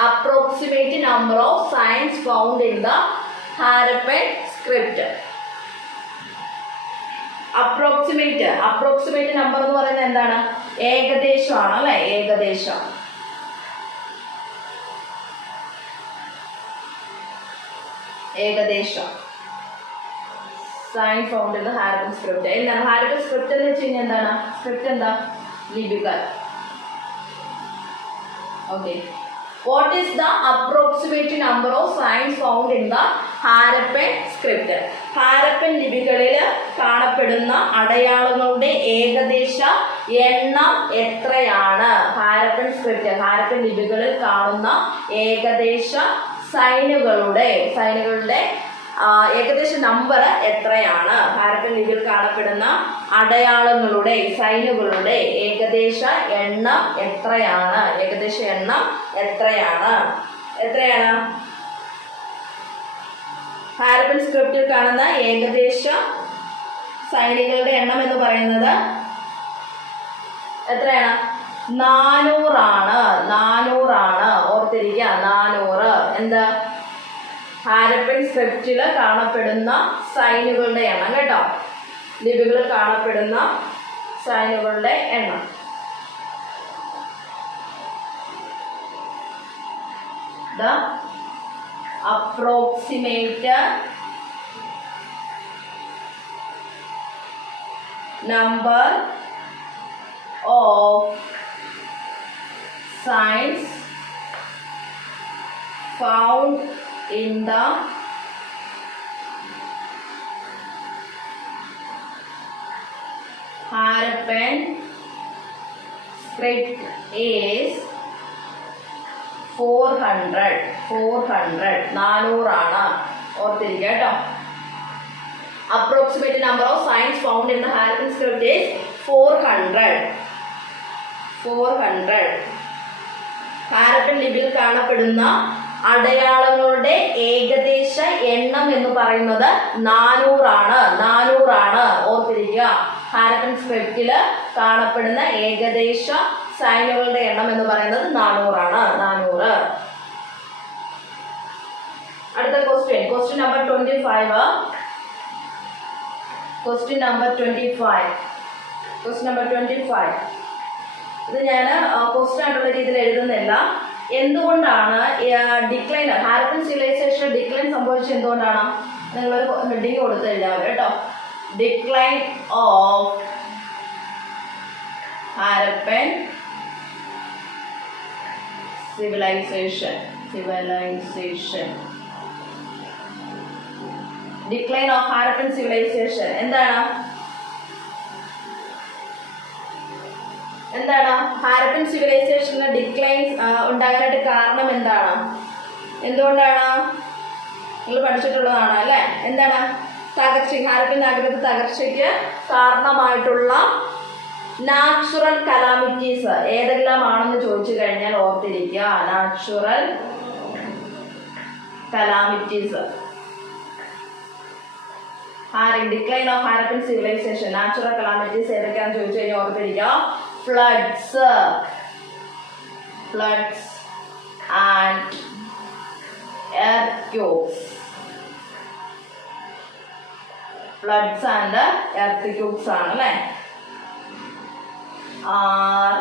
Approximate number of signs found in the Harappan script. Approximate number എന്ന് പറയുന്നത് എന്താണ്? ഏകദേശമാണ് അല്ലെ? ഏകദേശം. Sign found in the Harappan script. എന്താണ് Harappan script എന്ന് വെച്ച് കഴിഞ്ഞാൽ? എന്താണ് സ്ക്രിപ്റ്റ്? എന്താ? ലിപികൾ. Okay. What is the approximate number of signs found in the Harappan script? Harappan ലിപികളിൽ കാണപ്പെടുന്ന അടയാളങ്ങളുടെ ഏകദേശ എണ്ണം എത്രയാണ്? ഹാരപ്പൻ സ്ക്രിപ്റ്റ്, ഹാരപ്പൻ ലിപികളിൽ കാണുന്ന ഏകദേശ സൈനുകളുടെ ഏകദേശ നമ്പർ എത്രയാണ്? ഹാരപ്പൻ ലിപിയിൽ കാണപ്പെടുന്ന അടയാളങ്ങളുടെ സൈനുകളുടെ ഏകദേശ എണ്ണം എത്രയാണ്? എത്രയാണ്? ഹാരപ്പൻ സ്ക്രിപ്റ്റിൽ കാണുന്ന ഏകദേശ സൈനുകളുടെ എണ്ണം എന്ന് പറയുന്നത് എത്രയാണ്? 400 ആണ്. ഓർത്തിരിക്കുക, 400. എന്താ? ഹാരപ്പൻ സ്ക്രിപ്റ്റിൽ കാണപ്പെടുന്ന സൈനുകളുടെ എണ്ണം കേട്ടോ. ലിപികളിൽ കാണപ്പെടുന്ന സൈനുകളുടെ എണ്ണം. The approximate number of signs found in the Harappan script is 400. 400 ആണ്. ഓർത്തിരിക്കുക കേട്ടോ. Approximate number of signs found in the Harappan script is 400. Harappan ലിപിയിൽ കാണപ്പെടുന്ന അടയാളങ്ങളുടെ ഏകദേശ എണ്ണം എന്ന് പറയുന്നത് 400 ആണ്. ഓർത്തിരിക്കുക, ഹാരപ്പൻ സ്ക്രിപ്റ്റിൽ കാണപ്പെടുന്ന ഏകദേശ സൈനുകളുടെ എണ്ണം എന്ന് പറയുന്നത് 400 ആണ്. 400. അടുത്ത ക്വസ്റ്റ്യൻ നമ്പർ 25. Question number 25. ഇത് ഞാൻ ക്വസ്റ്റ്യൻ ആയിട്ടുള്ള രീതിയിൽ എഴുതുന്നില്ല. എന്തുകൊണ്ടാണ് ഡിക്ലൈൻ, ഹാരപ്പൻ സിവിലൈസേഷൻ ഡിക്ലൈൻ സംഭവിച്ചത് എന്തുകൊണ്ടാണ്? നിങ്ങളൊരു ഹെഡിങ് കൊടുത്ത് എഴുതാമല്ലോ കേട്ടോ. Decline of Harappan civilization. Decline of Harappan civilization. എന്താണ് ഹാരപ്പൻ സിവിലൈസേഷന് ഡിക്ലൈൻ ഉണ്ടാകാനായിട്ട് കാരണം എന്താണ്? എന്തുകൊണ്ടാണ്? നിങ്ങൾ പഠിച്ചിട്ടുള്ളതാണ് അല്ലേ? എന്താണ് തകർച്ച? ഹാരപ്പൻ നാഗരികത തകർച്ചയ്ക്ക് കാരണമായിട്ടുള്ള നാച്ചുറൽ കലാമിറ്റീസ് ഏതെല്ലാം ആണെന്ന് ചോദിച്ചു കഴിഞ്ഞാൽ ഓർത്തിരിക്കുക. Natural calamities. Decline of Harappan civilization, natural calamities ഏതൊക്കെയാണെന്ന് ചോദിച്ചു കഴിഞ്ഞാൽ ഓർത്തിരിക്കുക. Floods and earthquakes. Floods and earthquakes ആണ് അല്ലേ? are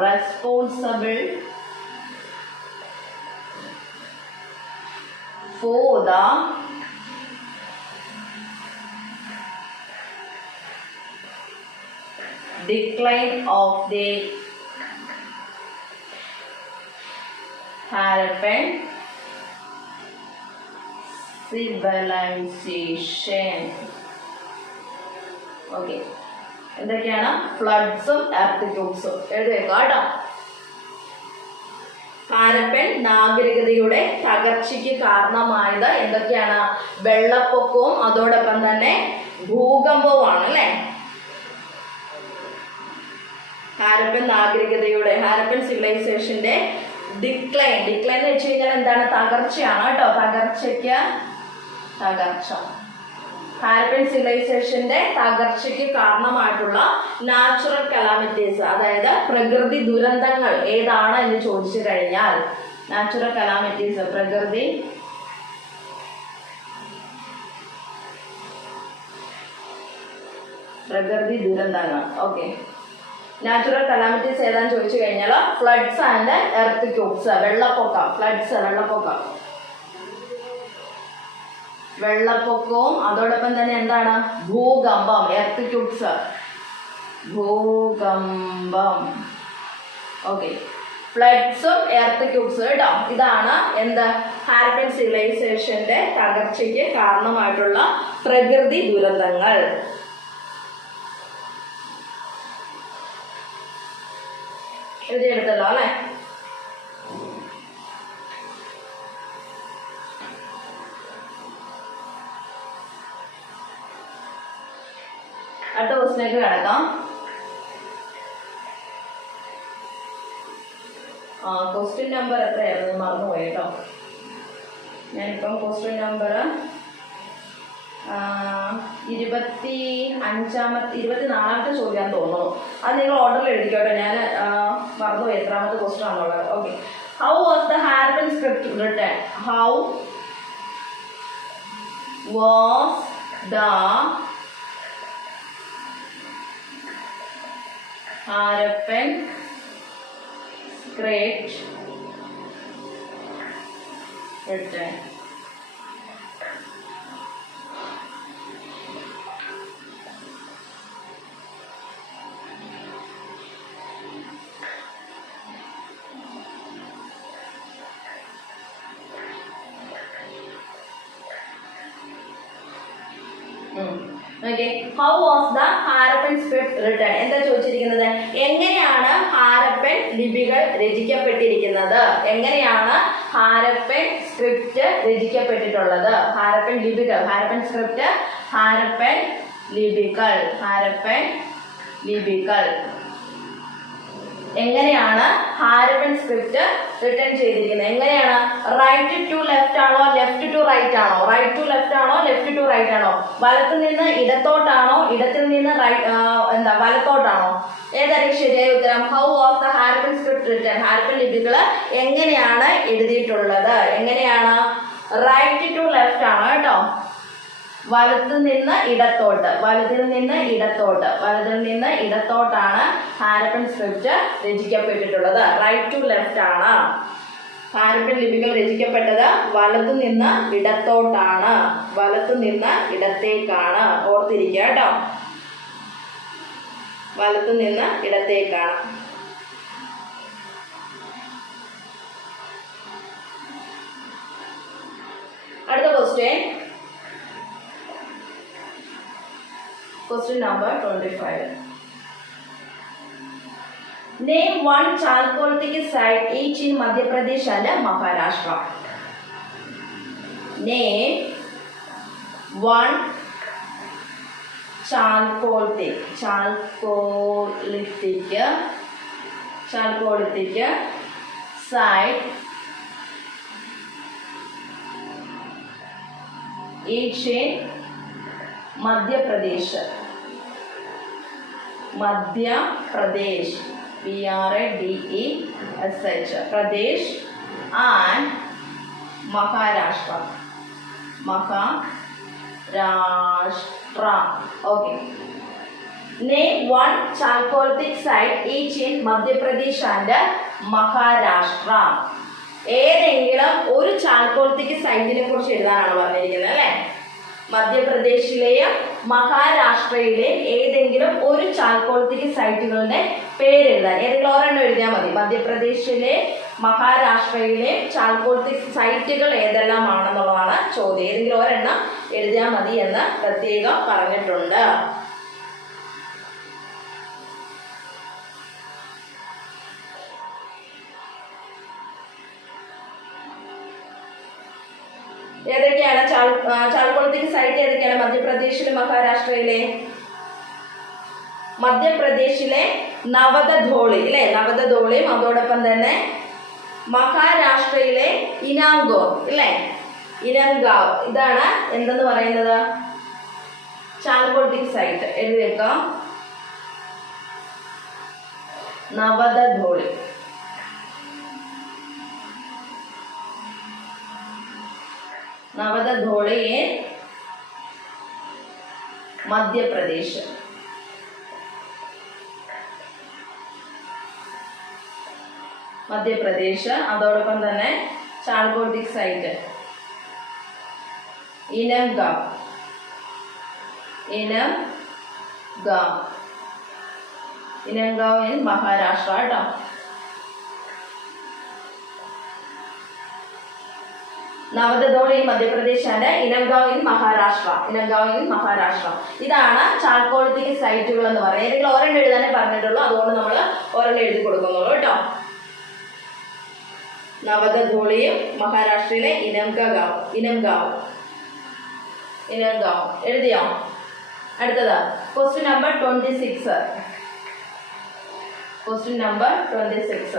responsible for the decline of the Harappan civilization. Okay, എന്തൊക്കെയാണ്? ഫ്ലഡ്സും എർത്ത്ക്വേക്സും എഴുതിയേക്കാം കേട്ടോ. ഹാരപ്പൻ നാഗരികതയുടെ തകർച്ചയ്ക്ക് കാരണമായത് എന്തൊക്കെയാണ്? വെള്ളപ്പൊക്കവും അതോടൊപ്പം തന്നെ ഭൂകമ്പവുമാണ് അല്ലേ? ഹാരപ്പൻ ഹാരപ്പൻ നാഗരികതയുടെ, ഹാരപ്പൻ സിവിലൈസേഷന്റെ ഡിക്ലൈൻ എന്ന് വെച്ച് കഴിഞ്ഞാൽ എന്താണ്? തകർച്ചയാണ് കേട്ടോ. തകർച്ച. ഹാരപ്പൻ സിവിലൈസേഷന്റെ തകർച്ചയ്ക്ക് കാരണമായിട്ടുള്ള നാച്ചുറൽ കലാമിറ്റീസ്, അതായത് പ്രകൃതി ദുരന്തങ്ങൾ ഏതാണ് എന്ന് ചോദിച്ചു കഴിഞ്ഞാൽ, നാച്ചുറൽ കലാമിറ്റീസ് പ്രകൃതി ദുരന്തങ്ങൾ. ഓക്കെ, നാച്ചുറൽ കലാമിറ്റീസ് ഏതാന്ന് ചോദിച്ചു കഴിഞ്ഞാൽ ഫ്ലഡ്സ് ആൻഡ് എർത്ത് ക്യൂബ്സ്, വെള്ളപ്പൊക്കവും അതോടൊപ്പം തന്നെ എന്താണ്? ഭൂകമ്പം, എർത്ത് ക്യൂബ്സ്, ഭൂകമ്പം. ഓക്കെ, ഫ്ലഡ്സും എർത്ത് ക്യൂബ്സ് കേട്ടോ. ഇതാണ് എന്ത്? ഹാരപ്പൻ സിവിലൈസേഷന്റെ തകർച്ചയ്ക്ക് കാരണമായിട്ടുള്ള പ്രകൃതി ദുരന്തങ്ങൾ. എഴുതിയെടുത്തല്ലോ അല്ലെ? അടുത്ത ക്വസ്റ്റിലേക്ക് കിടക്കാം. ക്വസ്റ്റ്യൻ നമ്പർ എത്രയായിരുന്നു? മറന്നുപോയി കേട്ടോ. ഞാനിപ്പം ക്വസ്റ്റ്യൻ നമ്പർ 24ാമത്തെ ചോദ്യമാണെന്ന് തോന്നുന്നു. അത് നിങ്ങൾ ഓർഡറിൽ എഴുതിക്കോട്ടെ. ഞാൻ മറന്നുപോയി എത്രാമത്തെ ക്വസ്റ്റ്യൻ ആണുള്ളത്. Okay, how was the Harappan script written? How was the Harappan script written? How was the Harappan script written? എന്താ ചോദിച്ചിരിക്കുന്നത്? എങ്ങനെയാണ് ഹാരപ്പൻ ലിപികൾ രചിക്കപ്പെട്ടിരിക്കുന്നത്? എങ്ങനെയാണ് ഹാരപ്പൻ സ്ക്രിപ്റ്റ് രചിക്കപ്പെട്ടിട്ടുള്ളത്? ഹാരപ്പൻ ലിപികൾ, ഹാരപ്പൻ സ്ക്രിപ്റ്റ്, ഹാരപ്പൻ ലിപികൾ എങ്ങനെയാണ് ഹാരപ്പൻ സ്ക്രിപ്റ്റ് റിട്ടൺ ചെയ്തിരിക്കുന്നത്? എങ്ങനെയാണ്? റൈറ്റ് ടു ലെഫ്റ്റ് ആണോ, ലെഫ്റ്റ് ടു റൈറ്റ് ആണോ? റൈറ്റ് ടു ലെഫ്റ്റ് ആണോ, ലെഫ്റ്റ് ടു റൈറ്റ് ആണോ? വലത്തു നിന്ന് ഇടത്തോട്ടാണോ, ഇടത്തിൽ നിന്ന് വലത്തോട്ടാണോ? ഏതായിരിക്കും ശരിയായ ഉത്തരം? How was the Harappan script written? Harappan ലിപികൾ എങ്ങനെയാണ് എഴുതിയിട്ടുള്ളത്? എങ്ങനെയാണ്? റൈറ്റ് ടു ലെഫ്റ്റ് ആണോ കേട്ടോ. വലത്തു നിന്ന് ഇടത്തോട്ടാണ് ഹാരപ്പൻ സ്ക്രിപ്റ്റ് രചിക്കപ്പെട്ടിട്ടുള്ളത്. റൈറ്റ് ടു ലെഫ്റ്റ് ആണ് ഹാരപ്പൻ ലിപികൾ രചിക്കപ്പെട്ടത്. വലത്തു നിന്ന് ഇടത്തോട്ടാണ്, ഇടത്തേക്കാണ്. ഓർത്തിരിക്കുക കേട്ടോ, വലത്തു നിന്ന് ഇടത്തേക്കാണ്. അടുത്ത Question number 25. Name one Chalcolithic site each in Madhya Pradesh and Maharashtra. Name one Chalcolithic site each in Madhya Pradesh, Pradesh, Pradesh and Maharashtra. Okay. Name one Chalcolithic site each in Madhya Pradesh and Maharashtra. ഏതെങ്കിലും ഒരു Chalcolithic സൈറ്റിനെ കുറിച്ച് എഴുതാനാണ് പറഞ്ഞിരിക്കുന്നത് അല്ലേ? മധ്യപ്രദേശിലെയും മഹാരാഷ്ട്രയിലെയും ഏതെങ്കിലും ഒരു Chalcolithic സൈറ്റുകളുടെ പേര് എഴുതാൻ. ഏതെങ്കിലും ഒരെണ്ണം എഴുതിയാൽ മതി. മധ്യപ്രദേശിലെ മഹാരാഷ്ട്രയിലെ ചാൽക്കോളിത്തിക് സൈറ്റുകൾ ഏതെല്ലാമാണെന്നുള്ളതാണ് ചോദ്യം. ഏതെങ്കിലും ഒരെണ്ണം എഴുതിയാൽ മതി എന്ന് പ്രത്യേകം പറഞ്ഞിട്ടുണ്ട്. ഏതൊക്കെയാണ് ചാൽക്കോളിത്തിക് സൈറ്റ്? ഏതൊക്കെയാണ് മധ്യപ്രദേശിലെ മഹാരാഷ്ട്രയിലെ? മധ്യപ്രദേശിലെ നവദധോളി അല്ലെ, നവദധോളിയും അതോടൊപ്പം തന്നെ മഹാരാഷ്ട്രയിലെ ഇനാംഗോർ അല്ലെ, ഇനംഗാവ്, ഇതാണ് എന്തെന്ന് പറയുന്നത് ചാൽക്കോളിക് സൈറ്റ്. എഴുതി വെക്കാം, നവദധോളി. നവദധോളി in മധ്യപ്രദേശ്. മധ്യപ്രദേശ്, അതോടൊപ്പം തന്നെ ചാൽക്കോളിക് സൈറ്റ് ഇനംഗാവ്. ഇനംഗാവ്, ഇനംഗാവ് in മഹാരാഷ്ട്ര കേട്ടോ. നവദധോളി മധ്യപ്രദേശാണ്, ഇനംഗാവ് in മഹാരാഷ്ട്ര. ഇനംഗാവ് in മഹാരാഷ്ട്ര. ഇതാണ് ചാൽക്കോളിക് സൈറ്റുകൾ എന്ന് പറയുന്നത്. ഏതെങ്കിലും ഒരെണ്ണം എഴുതാനേ പറഞ്ഞിട്ടുള്ളൂ, അതുകൊണ്ട് നമ്മൾ ഒരെണ്ണം എഴുതി കൊടുക്കുന്നുള്ളൂ കേട്ടോ. നവദധോളിയും മഹാരാഷ്ട്രയിലെ ഇനംഗാവ്. എഴുതിയോ? അടുത്തത് question number 26. Question number 26.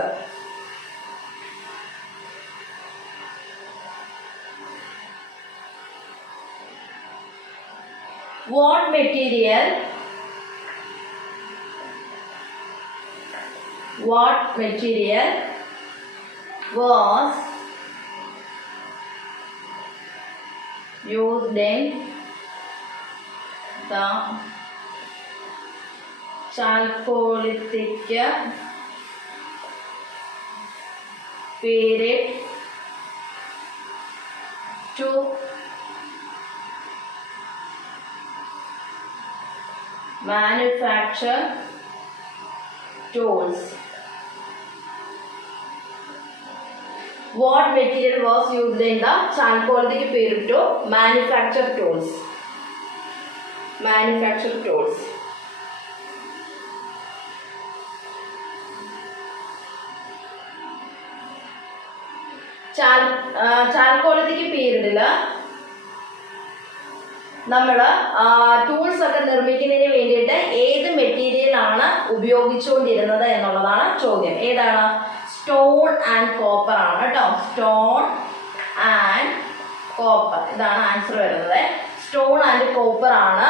What material was used in the Chalcolithic period to manufacture tools? What material was used in the Chalcolithic period to manufacture tools? Chalcolithic പീരീഡിൽ നമ്മൾ ടൂൾസ് ഒക്കെ നിർമ്മിക്കുന്നതിന് വേണ്ടിയിട്ട് ഏത് മെറ്റീരിയൽ ആണ് ഉപയോഗിച്ചുകൊണ്ടിരുന്നത് എന്നുള്ളതാണ് ചോദ്യം. ഏതാണ്? സ്റ്റോൺ ആൻഡ് കോപ്പർ ആണ് കേട്ടോ. സ്റ്റോൺ ആൻഡ് കോപ്പർ, ഇതാണ് ആൻസർ വരുന്നത്. സ്റ്റോൺ ആൻഡ് കോപ്പർ ആണ്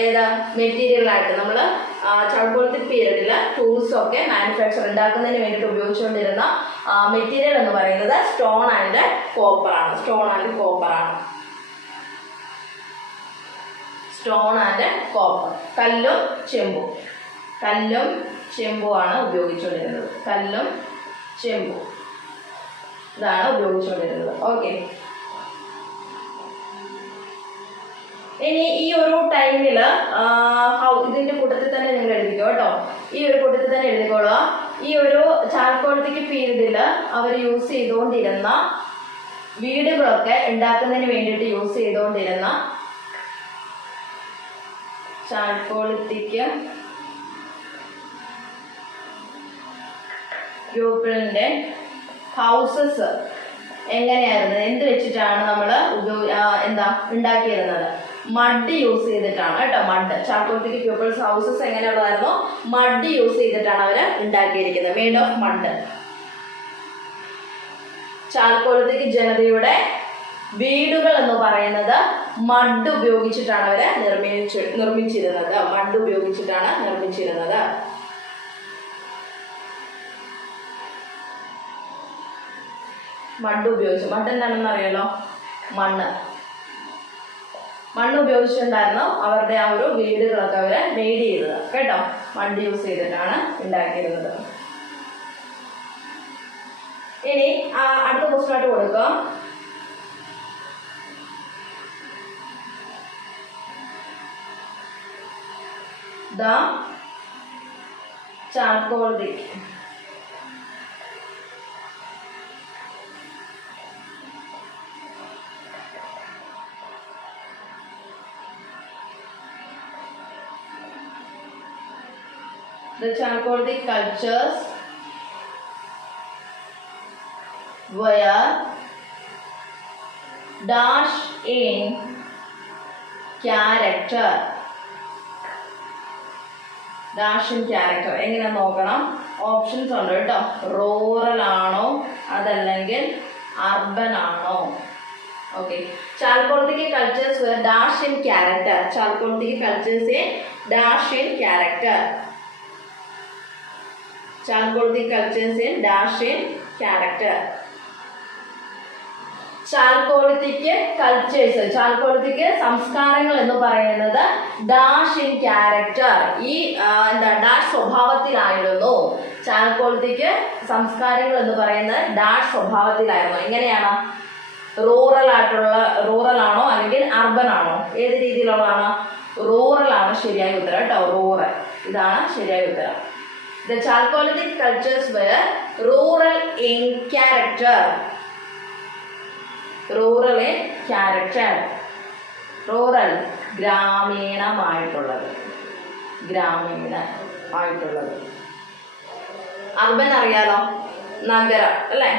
ഏത് മെറ്റീരിയലായിട്ട് നമ്മൾ ചാൽക്കോളിത്തിക് പീരീഡിൽ ടൂൾസ് ഒക്കെ മാനുഫാക്ചർ ഉണ്ടാക്കുന്നതിന് വേണ്ടിയിട്ട് ഉപയോഗിച്ചുകൊണ്ടിരുന്ന മെറ്റീരിയൽ എന്ന് പറയുന്നത് സ്റ്റോൺ ആൻഡ് കോപ്പർ ആണ്. Stone and copper. കല്ലും ചെമ്പുമാണ് ഉപയോഗിച്ചുകൊണ്ടിരുന്നത്. കല്ലും ചെമ്പും ഇതാണ് ഉപയോഗിച്ചുകൊണ്ടിരുന്നത്. ഓക്കെ, ഇനി ഈ ഒരു ടൈമിൽ ഇതിന്റെ കൂട്ടത്തിൽ തന്നെ നിങ്ങൾ എഴുതിക്കോ കേട്ടോ. ഈ ഒരു കൂട്ടത്തിൽ തന്നെ എഴുതിക്കോളുക. ഈ ഒരു ചാൽക്കോളിത്തിക് പീരീഡിൽ അവർ യൂസ് ചെയ്തുകൊണ്ടിരുന്ന വീടുകളൊക്കെ ഉണ്ടാക്കുന്നതിന് വേണ്ടിയിട്ട് യൂസ് ചെയ്തുകൊണ്ടിരുന്ന ചാൽക്കോളിത്തിക് ഗ്രൂപ്പിന്റെ ഹൗസസ് എങ്ങനെയായിരുന്നു, എന്ത് വെച്ചിട്ടാണ് നമ്മൾ ഉണ്ടാക്കിയിരുന്നത്? മഡ് യൂസ് ചെയ്തിട്ടാണ് കേട്ടോ. മഡ്, ചാൽക്കോളിത്തിക് പീപ്പിൾസ് ഹൗസസ് എങ്ങനെയുള്ളതായിരുന്നു? മഡ് യൂസ് ചെയ്തിട്ടാണ് അവർ ഉണ്ടാക്കിയിരിക്കുന്നത്. Made of mud. ചാൽക്കോളിത്തിക് ജനതയുടെ വീടുകൾ എന്ന് പറയുന്നത് മഡ് ഉപയോഗിച്ചിട്ടാണ് അവര് നിർമ്മിച്ചിരുന്നത്. മഡ് ഉപയോഗിച്ചിട്ടാണ് നിർമ്മിച്ചിരുന്നത്. മഡ് എന്താണെന്ന് അറിയാലോ? മണ്ണ് ഉപയോഗിച്ചിട്ടുണ്ടായിരുന്നു അവരുടെ ആ ഒരു വീടുകളൊക്കെ അവര് മെയ്ഡ് ചെയ്തത് കേട്ടോ. മഡ് യൂസ് ചെയ്തിട്ടാണ് ഉണ്ടാക്കിയിരുന്നത്. ഇനി അടുത്ത ക്വസ്റ്റ്യൻ ആയിട്ട് കൊടുക്കുക. The Chalcolithic cultures were dash in character. Dash in character എങ്ങനെ നോക്കണം. ഓപ്ഷൻസ് ഉണ്ട് കേട്ടോ. റൂറൽ ആണോ അതല്ലെങ്കിൽ അർബൻ ആണോ. Okay. Chalcolithic cultures were dash in character. Chalcolithic cultures a dash in character. Chalcolithic cultures in dash in character. Chalcolithic cultures, Chalcolithic സംസ്കാരങ്ങൾ എന്ന് പറയുന്നത് ഡാഷ് ഇൻ ക്യാരക്ടർ, ഈ ഡാഷ് സ്വഭാവത്തിലായിരുന്നു. ചാൽക്കോളിത്തിക് സംസ്കാരങ്ങൾ എന്ന് പറയുന്നത് ഡാഷ് സ്വഭാവത്തിലായിരുന്നു. എങ്ങനെയാണ്? റൂറൽ ആണോ അല്ലെങ്കിൽ അർബൻ ആണോ? ഏത് രീതിയിലുള്ളതാണ്? റൂറൽ ആണ് ശരിയായ ഉത്തരം കേട്ടോ. റൂറൽ, ഇതാണ് ശരിയായ ഉത്തരം. The Chalcolithic cultures were rural in character. Rural in character. Rural ഗ്രാമീണമായിട്ടുള്ളത്. അർബൻ അറിയാലോ, നഗരം അല്ലേ.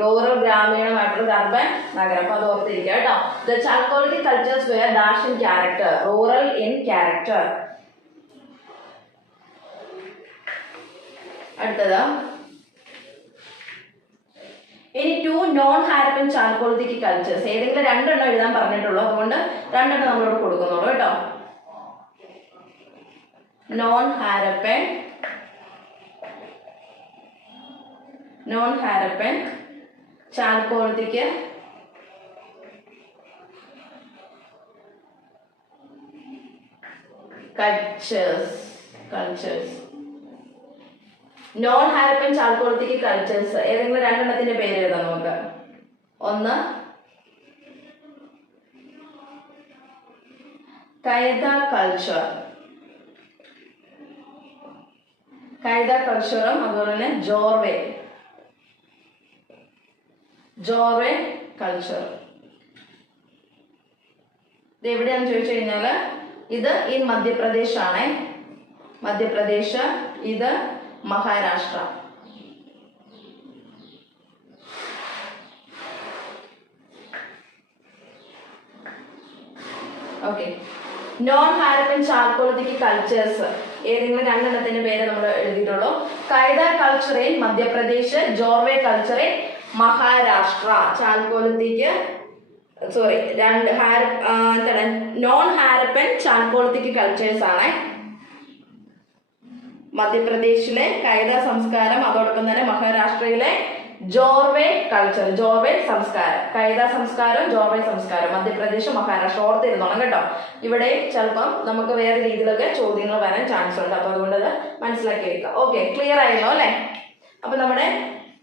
റൂറൽ ഗ്രാമീണമായിട്ടുള്ളത്, അർബൻ നഗരം. അപ്പൊ അത് ഓർത്തിരിക്കുക കേട്ടോ. The Chalcolithic cultures were dash in character. Rural in character. അടുത്തത് ഇനി 2 നോൺ ഹാരപ്പൻ ചാൽക്കോളിത്തിക് കൾച്ചേഴ്സ്. ഏതെങ്കിലും 2 എണ്ണം എഴുതാൻ പറഞ്ഞിട്ടുള്ളൂ, അതുകൊണ്ട് 2 എണ്ണം നമ്മളിവിടെ കൊടുക്കുന്നുള്ളൂ കേട്ടോ. Non Harappan chalcolithic cultures. Non Harappan chalcolithic cultures ഏതെങ്കിലും 2 എണ്ണത്തിന്റെ പേര് എഴുതാം നമുക്ക്. ഒന്ന് കൈദ കൾച്ചറും അതുപോലെ തന്നെ ജോർവേ കൾച്ചർ. ഇത് എവിടെയാണെന്ന് ചോദിച്ചു കഴിഞ്ഞാല് ഇത് ഈ മധ്യപ്രദേശ് ആണ്. മധ്യപ്രദേശ്, ഇത് Maharashtra. Okay. Non Harappan chalcolithic cultures ഏതെങ്കിലും 2 എണ്ണത്തിന്റെ പേര് നമ്മൾ എഴുതിയിട്ടുള്ളൂ. Kayatha culture in Madhya Pradesh, Jorwe culture in Maharashtra. Chalcolithic non Harappan chalcolithic cultures ആണ്. മധ്യപ്രദേശിലെ കൈദ സംസ്കാരം, അതോടൊപ്പം തന്നെ മഹാരാഷ്ട്രയിലെ ജോർവേ കൾച്ചർ, ജോർവേ സംസ്കാരം. കൈദ സംസ്കാരം, ജോർവേ സംസ്കാരം, മധ്യപ്രദേശ്, മഹാരാഷ്ട്ര. ഓർത്തിരുന്നോണം കേട്ടോ. ഇവിടെ ചിലപ്പം നമുക്ക് വേറെ രീതിയിലൊക്കെ ചോദ്യങ്ങൾ വരാൻ ചാൻസ് ഉണ്ട്. അപ്പൊ അതുകൊണ്ട് അത് മനസ്സിലാക്കി വെക്കുക. ഓക്കെ, ക്ലിയർ ആയല്ലോ അല്ലെ? അപ്പൊ നമ്മുടെ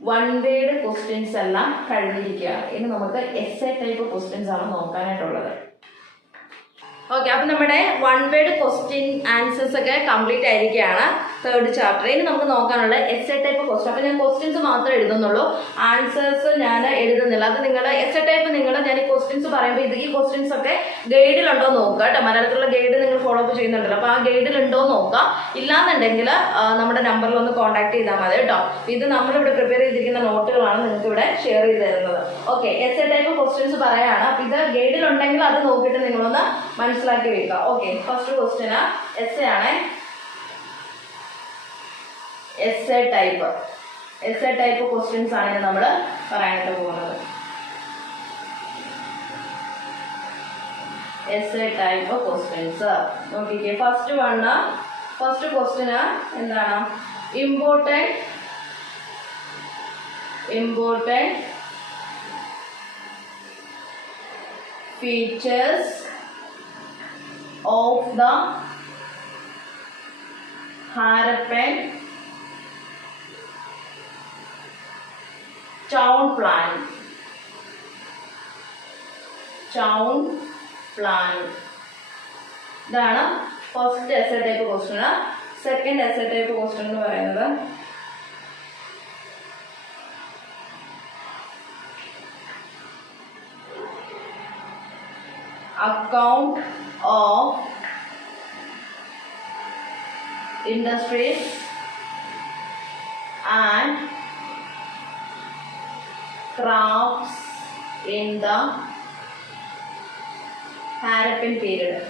1 വേർഡ് ക്വസ്റ്റ്യൻസ് എല്ലാം കഴിഞ്ഞിരിക്കുകയാണ്. ഇനി നമുക്ക് എസ്സേ ടൈപ്പ് ക്വസ്റ്റ്യൻസ് ആണ് നോക്കാനായിട്ടുള്ളത്. ഓക്കെ, അപ്പൊ നമ്മുടെ 1 വേർഡ് ക്വസ്റ്റ്യൻ ആൻസേഴ്സ് ഒക്കെ കംപ്ലീറ്റ് ആയിരിക്കുകയാണ് 3rd ചാപ്റ്റർ. ഇനി നമുക്ക് നോക്കാനുള്ള എസ്സേ ടൈപ്പ് ക്വസ്റ്റ്യൻ. അപ്പൊ ഞാൻ ക്വസ്റ്റ്യൻസ് മാത്രമേ എഴുതുന്നുള്ളൂ, ആൻസേഴ്സ് ഞാൻ എഴുതുന്നില്ല. അത് നിങ്ങൾ എസ്സേ ടൈപ്പ് ഞാൻ ഈ ക്വസ്റ്റ്യൻസ് പറയുമ്പോൾ ഈ ക്വസ്റ്റ്യൻസ് ഒക്കെ ഗൈഡിലുണ്ടോ നോക്കുക കേട്ടോ. മലയാളത്തിലുള്ള ഗൈഡ് നിങ്ങൾ ഫോളോ അപ്പ് ചെയ്യുന്നുണ്ടല്ലോ, അപ്പൊ ആ ഗൈഡിൽ ഉണ്ടോ നോക്കുക. ഇല്ലാന്നുണ്ടെങ്കിൽ നമ്മുടെ നമ്പറിൽ ഒന്ന് കോൺടാക്ട് ചെയ്താൽ മതി കേട്ടോ. ഇത് നമ്മളിവിടെ പ്രിപ്പയർ ചെയ്തിരിക്കുന്ന നോട്ടുകളാണ് നിങ്ങൾക്ക് ഇവിടെ ഷെയർ ചെയ്ത് തരുന്നത്. ഓക്കെ, എസ്സേ ടൈപ്പ് ക്വസ്റ്റ്യൻസ് പറയാണ്. അപ്പൊ ഇത് ഗൈഡിലുണ്ടെങ്കിൽ അത് നോക്കിയിട്ട് നിങ്ങളൊന്ന് മനസ്സിലാക്കി വെക്കുക. ഓക്കെ, ഫസ്റ്റ് ക്വസ്റ്റ്യന് എസ്സേ ആണ്. എസ്സേ ടൈപ്പ് ക്വസ്റ്റ്യൻസ് ആണ് നമ്മൾ പറയാനായിട്ട് പോകുന്നത്. എസ്സേ ടൈപ്പ് ക്വസ്റ്റ്യൻസ് നോക്കിക്കേ. ഫസ്റ്റ് ക്വസ്റ്റ്യന് എന്താണ്? Important features of the Harappan town plan. ഇതാണ് first essay type question. Second essay type question എന്ന് പറയുന്നത് account of industries and crafts in the Harappan period.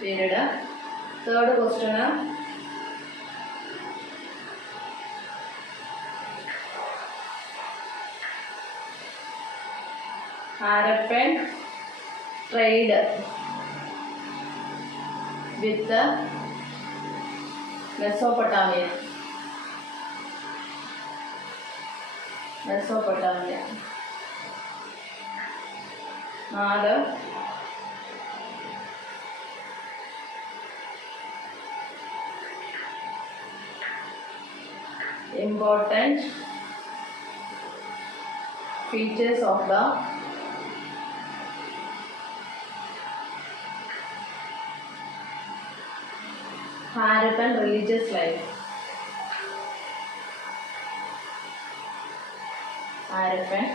Period. Third ക്വസ്റ്റ്യന് Harappan trade with Mesopotamia. Mesopotamia. 4 important features of the Harappan religious life. Harappan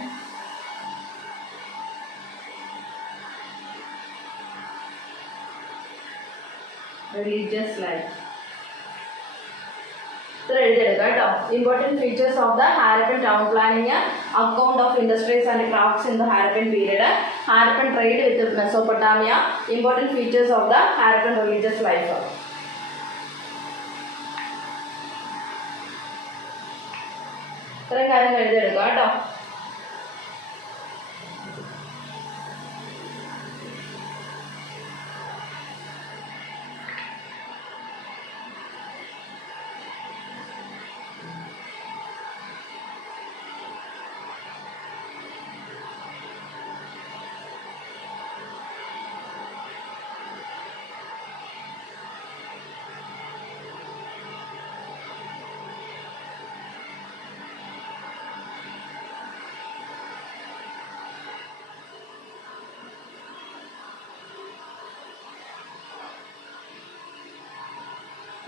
religious life. ഇത്ര എഴുതിയെടുക്കുക കേട്ടോ. Important features of the Harappan town planning, account of industries and crafts in the Harappan period, Harappan trade with Mesopotamia, important features of the Harappan religious life. ഇത്രയും കാര്യങ്ങൾ എഴുതിയെടുക്കുക കേട്ടോ.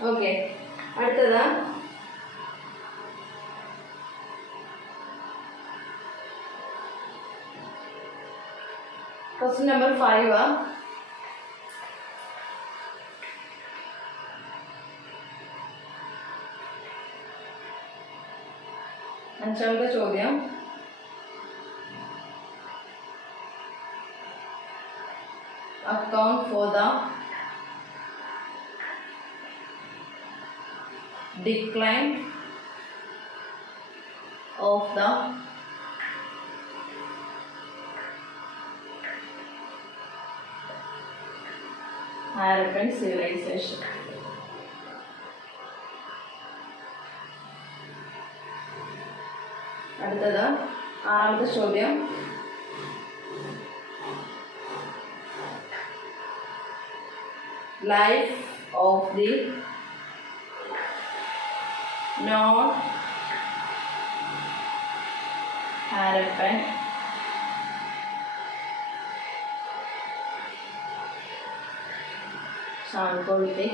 Okay, അടുത്തത് question number 5. അഞ്ചാമത്തെ ചോദ്യം. Account for the decline of the Harappan civilization. അടുത്തത് ആറാമത്തെ ചോദ്യം. Life of the non-Harappan Chalcolithic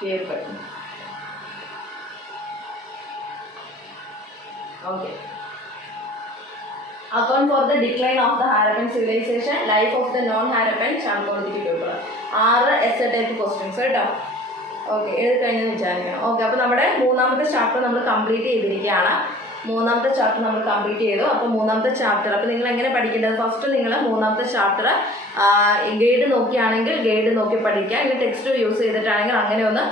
period. Okay. Account for the decline of the Harappan civilization, life of the non-Harappan Chalcolithic period. 6 essay type questions കേട്ടോ. Okay, എഴുതി കഴിഞ്ഞെന്ന് വിചാരിക്കണം. Okay, അപ്പോൾ നമ്മുടെ മൂന്നാമത്തെ ചാപ്റ്റർ നമ്മൾ കംപ്ലീറ്റ് ചെയ്തിരിക്കുകയാണ്. മൂന്നാമത്തെ ചാപ്റ്റർ നമ്മൾ കംപ്ലീറ്റ് ചെയ്തു. അപ്പോൾ മൂന്നാമത്തെ ചാപ്റ്റർ അപ്പോൾ നിങ്ങൾ എങ്ങനെ പഠിക്കേണ്ടത്? ഫസ്റ്റ് നിങ്ങൾ മൂന്നാമത്തെ ചാപ്റ്റർ ഗൈഡ് നോക്കിയാണെങ്കിൽ ഗൈഡ് നോക്കി പഠിക്കുക. ഇനി ടെക്സ്റ്റ് യൂസ് ചെയ്തിട്ടാണെങ്കിൽ അങ്ങനെ ഒന്ന്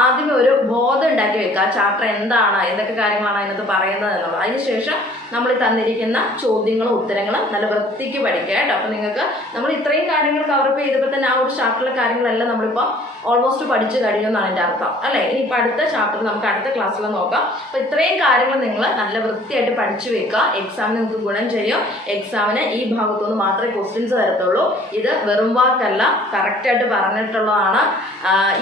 ആദ്യമേ ഒരു ബോധം ഉണ്ടാക്കി വെക്കുക. ആ ചാപ്റ്റർ എന്താണ്, എന്തൊക്കെ കാര്യങ്ങളാണ് അതിനകത്ത് പറയുന്നത് എന്നുള്ളത്. അതിനുശേഷം നമ്മൾ തന്നിരിക്കുന്ന ചോദ്യങ്ങളും ഉത്തരങ്ങളും നല്ല വൃത്തിക്ക് പഠിക്കുക കേട്ടോ. അപ്പോൾ നിങ്ങൾക്ക് നമ്മൾ ഇത്രയും കാര്യങ്ങൾ കവറപ്പ് ചെയ്തപ്പോൾ തന്നെ ആ ഒരു ചാപ്റ്ററിലെ കാര്യങ്ങളെല്ലാം നമ്മളിപ്പോൾ ഓൾമോസ്റ്റ് പഠിച്ചു കഴിഞ്ഞു എന്നാണ് എൻ്റെ അർത്ഥം, അല്ലേ? ഇനിയിപ്പോൾ അടുത്ത ചാപ്റ്റർ നമുക്ക് അടുത്ത ക്ലാസ്സിൽ നോക്കാം. അപ്പോൾ ഇത്രയും കാര്യങ്ങൾ നിങ്ങൾ നല്ല വൃത്തിയായിട്ട് പഠിച്ചു വെക്കുക. എക്സാമിന് നിങ്ങൾക്ക് ഗുണം ചെയ്യും. എക്സാമിന് ഈ ഭാഗത്തുനിന്ന് മാത്രമേ ക്വസ്റ്റ്യൻസ് തരത്തുള്ളൂ. ഇത് വെറും വാക്കല്ല, കറക്റ്റായിട്ട് പറഞ്ഞിട്ടുള്ളതാണ്.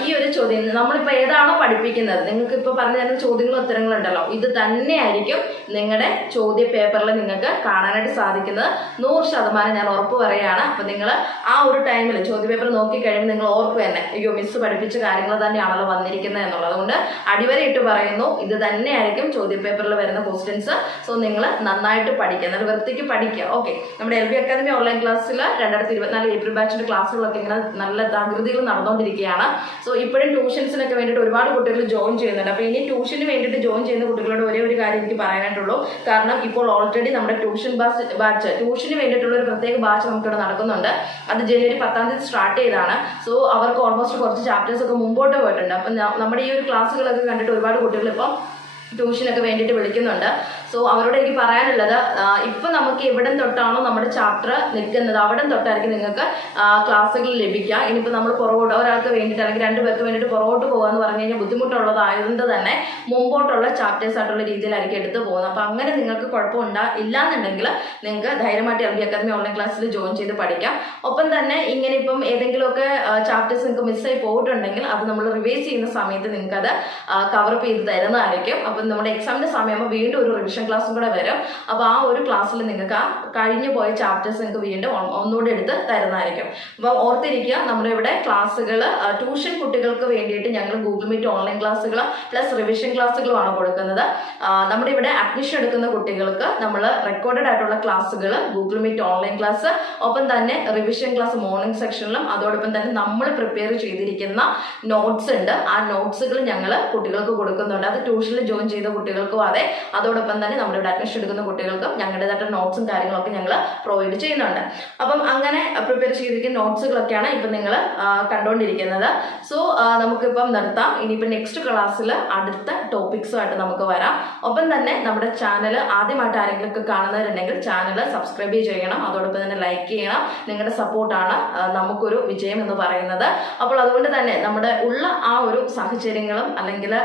ഈ ഒരു ചോദ്യം നമ്മളിപ്പോൾ ഏതാണോ പഠിപ്പിക്കുന്നത്, നിങ്ങൾക്ക് ഇപ്പോൾ പറഞ്ഞു തരുന്ന ചോദ്യങ്ങളും ഉത്തരങ്ങളും ഉണ്ടല്ലോ, ഇത് തന്നെയായിരിക്കും നിങ്ങളുടെ ചോദ്യ പേപ്പറിൽ നിങ്ങൾക്ക് കാണാനായിട്ട് സാധിക്കുന്നത്. 100% ഞാൻ ഉറപ്പ് പറയുകയാണ്. അപ്പോൾ നിങ്ങൾ ആ ഒരു ടൈമിൽ ചോദ്യ പേപ്പർ നോക്കിക്കഴിയുമ്പോൾ നിങ്ങൾ ഓർക്കുക തന്നെ, അയ്യോ മിസ് പഠിപ്പിച്ച കാര്യങ്ങൾ തന്നെയാണല്ലോ വന്നിരിക്കുന്നത് എന്നുള്ളത്. അതുകൊണ്ട് അടിവരയിട്ട് പറയുന്നു, ഇത് തന്നെയായിരിക്കും ചോദ്യ പേപ്പറിൽ വരുന്ന ക്വസ്റ്റ്യൻസ്. സോ നിങ്ങൾ നന്നായിട്ട് പഠിക്കുക, നല്ല വൃത്തിക്ക് പഠിക്കുക. ഓക്കെ, നമ്മുടെ LB അക്കാദമി ഓൺലൈൻ ക്ലാസ്സിൽ 2024 ഏപ്രിൽ ബാച്ചിന്റെ ക്ലാസ്സുകളൊക്കെ ഇങ്ങനെ നല്ല തകൃതിയിൽ നടന്നുകൊണ്ടിരിക്കുകയാണ്. സോ ഇപ്പോഴും ട്യൂഷൻസിനൊക്കെ വേണ്ടിയിട്ട് ഒരുപാട് കുട്ടികൾ ജോയിൻ ചെയ്യുന്നുണ്ട്. അപ്പോൾ ഇനി ട്യൂഷന് വേണ്ടിയിട്ട് ജോയിൻ ചെയ്യുന്ന കുട്ടികളോട് ഒരേ ഒരു കാര്യം എനിക്ക് പറയാനായിട്ടുള്ളൂ. കാരണം ഇപ്പോൾ ഓൾറെഡി നമ്മുടെ ട്യൂഷൻ ബാച്ച് ട്യൂഷന് വേണ്ടിയിട്ടുള്ള ഒരു പ്രത്യേക ബാച്ച് നമുക്കിവിടെ നടക്കുന്നുണ്ട്. അത് ജനുവരി 10-ാം തീയതി സ്റ്റാർട്ട് ചെയ്തതാണ്. സോ അവർക്ക് ഓൾമോസ്റ്റ് കുറച്ച് ചാപ്റ്റേഴ്സ് ഒക്കെ മുമ്പോട്ട് പോയിട്ടുണ്ട്. അപ്പം നമ്മുടെ ഈ ഒരു ക്ലാസ്സുകളൊക്കെ കണ്ടിട്ട് ഒരുപാട് കുട്ടികൾ ഇപ്പം ട്യൂഷനൊക്കെ വേണ്ടിയിട്ട് വിളിക്കുന്നുണ്ട്. സോ അവരോട് എനിക്ക് പറയാനുള്ളത്, ഇപ്പം നമുക്ക് എവിടെ തൊട്ടാണോ നമ്മുടെ ചാപ്റ്റർ നിൽക്കുന്നത് അവിടെ തൊട്ടായിരിക്കും നിങ്ങൾക്ക് ക്ലാസ്സുകൾ ലഭിക്കുക. ഇനിയിപ്പോൾ നമ്മൾ പുറകോട്ട് ഒരാൾക്ക് വേണ്ടിയിട്ട് അല്ലെങ്കിൽ 2 പേർക്ക് വേണ്ടിയിട്ട് പുറകോട്ട് പോകാമെന്ന് പറഞ്ഞു കഴിഞ്ഞാൽ ബുദ്ധിമുട്ടുള്ളതായതുകൊണ്ട് തന്നെ മുമ്പോട്ടുള്ള ചാപ്റ്റേഴ്സ് ആയിട്ടുള്ള രീതിയിലായിരിക്കും എടുത്ത് പോകുന്നത്. അപ്പോൾ അങ്ങനെ നിങ്ങൾക്ക് ഇല്ലാന്നുണ്ടെങ്കിൽ നിങ്ങൾക്ക് ധൈര്യമായിട്ട് LB അക്കാദമി ഓൺലൈൻ ക്ലാസ്സിൽ ജോയിൻ ചെയ്ത് പഠിക്കാം. ഒപ്പം തന്നെ ഇങ്ങനെ ഇപ്പം ഏതെങ്കിലുമൊക്കെ ചാപ്റ്റേഴ്സ് നിങ്ങൾക്ക് മിസ്സായി പോയിട്ടുണ്ടെങ്കിൽ അത് നമ്മൾ റിവൈസ് ചെയ്യുന്ന സമയത്ത് നിങ്ങൾക്ക് അത് കവറപ്പ് ചെയ്ത് തരുന്നതായിരിക്കും. അപ്പം നമ്മുടെ എക്സാമിന്റെ സമയമാകുമ്പോൾ വീണ്ടും ഒരു റിവിഷൻ ക്ലാസ്സും കൂടെ വരും. അപ്പോൾ ആ ഒരു ക്ലാസ്സിൽ നിങ്ങൾക്ക് ആ കഴിഞ്ഞു പോയ ചാപ്റ്റേഴ്സ് നിങ്ങൾക്ക് വീണ്ടും ഒന്നുകൂടി എടുത്ത് തരുന്നതായിരിക്കും. അപ്പോൾ ഓർത്തിരിക്കുക, നമ്മുടെ ഇവിടെ ക്ലാസ്സുകൾ ട്യൂഷൻ കുട്ടികൾക്ക് വേണ്ടിയിട്ട് ഞങ്ങൾ ഗൂഗിൾ മീറ്റ് ഓൺലൈൻ ക്ലാസ്സുകൾ പ്ലസ് റിവിഷൻ ക്ലാസ്സുകളുമാണ് കൊടുക്കുന്നത്. നമ്മുടെ ഇവിടെ അഡ്മിഷൻ എടുക്കുന്ന കുട്ടികൾക്ക് നമ്മൾ റെക്കോർഡഡ് ആയിട്ടുള്ള ക്ലാസ്സുകൾ ഗൂഗിൾ മീറ്റ് ഓൺലൈൻ ക്ലാസ്, ഒപ്പം തന്നെ റിവിഷൻ ക്ലാസ് മോർണിംഗ് സെക്ഷനിലും അതോടൊപ്പം തന്നെ നമ്മൾ പ്രിപ്പയർ ചെയ്തിരിക്കുന്ന നോട്ട്സ് ഉണ്ട്. ആ നോട്ട്സുകൾ ഞങ്ങൾ കുട്ടികൾക്ക് കൊടുക്കുന്നുണ്ട്. അത് ട്യൂഷനിൽ ജോയിൻ ചെയ്ത കുട്ടികൾക്കും അതെ, അതോടൊപ്പം തന്നെ നമ്മുടെ ഇവിടെ അഡ്മിഷൻ എടുക്കുന്ന കുട്ടികൾക്കും ഞങ്ങളുടേതായിട്ട് നോട്ട്സും കാര്യങ്ങളൊക്കെ ഞങ്ങൾ പ്രൊവൈഡ് ചെയ്യുന്നുണ്ട്. അപ്പം അങ്ങനെ പ്രിപ്പയർ ചെയ്തിരിക്കുന്ന നോട്ട്സുകളൊക്കെയാണ് ഇപ്പം നിങ്ങൾ കണ്ടുകൊണ്ടിരിക്കുന്നത്. സോ നമുക്കിപ്പം നിർത്താം. ഇനിയിപ്പം നെക്സ്റ്റ് ക്ലാസ്സിൽ അടുത്ത ടോപ്പിക്സുമായിട്ട് നമുക്ക് വരാം. ഒപ്പം തന്നെ നമ്മുടെ ചാനൽ ആദ്യമായിട്ട് ആരെങ്കിലും ഒക്കെ കാണുന്നവരുണ്ടെങ്കിൽ ചാനൽ സബ്സ്ക്രൈബ് ചെയ്യണം, അതോടൊപ്പം തന്നെ ലൈക്ക് ചെയ്യണം. നിങ്ങളുടെ സപ്പോർട്ടാണ് നമുക്കൊരു വിജയം എന്ന് പറയുന്നത്. അപ്പോൾ അതുകൊണ്ട് തന്നെ നമ്മുടെ ഉള്ള ആ ഒരു സാഹചര്യങ്ങളും അല്ലെങ്കിൽ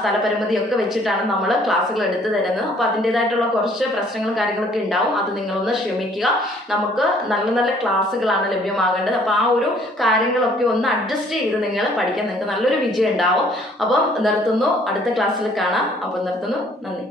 സ്ഥലപരിമിതിയൊക്കെ വെച്ചിട്ടാണ് നമ്മൾ ക്ലാസ്സുകൾ എടുത്തു തരുന്നത്. അപ്പോൾ അതിൻ്റെതായിട്ടുള്ള കുറച്ച് പ്രശ്നങ്ങളും കാര്യങ്ങളൊക്കെ ഉണ്ടാവും. അത് നിങ്ങളൊന്ന് ക്ഷമിക്കുക. നമുക്ക് നല്ല നല്ല ക്ലാസ്സുകളാണ് ലഭ്യമാകേണ്ടത്. അപ്പോൾ ആ ഒരു കാര്യങ്ങളൊക്കെ ഒന്ന് അഡ്ജസ്റ്റ് ചെയ്ത് നിങ്ങൾ പഠിക്കാൻ നിങ്ങൾക്ക് നല്ലൊരു വിജയം ഉണ്ടാവും. അപ്പം നിർത്തുന്നു. അടുത്ത ക്ലാസ്സിൽ കാണാം. അപ്പം നിർത്തുന്നു. നന്ദി.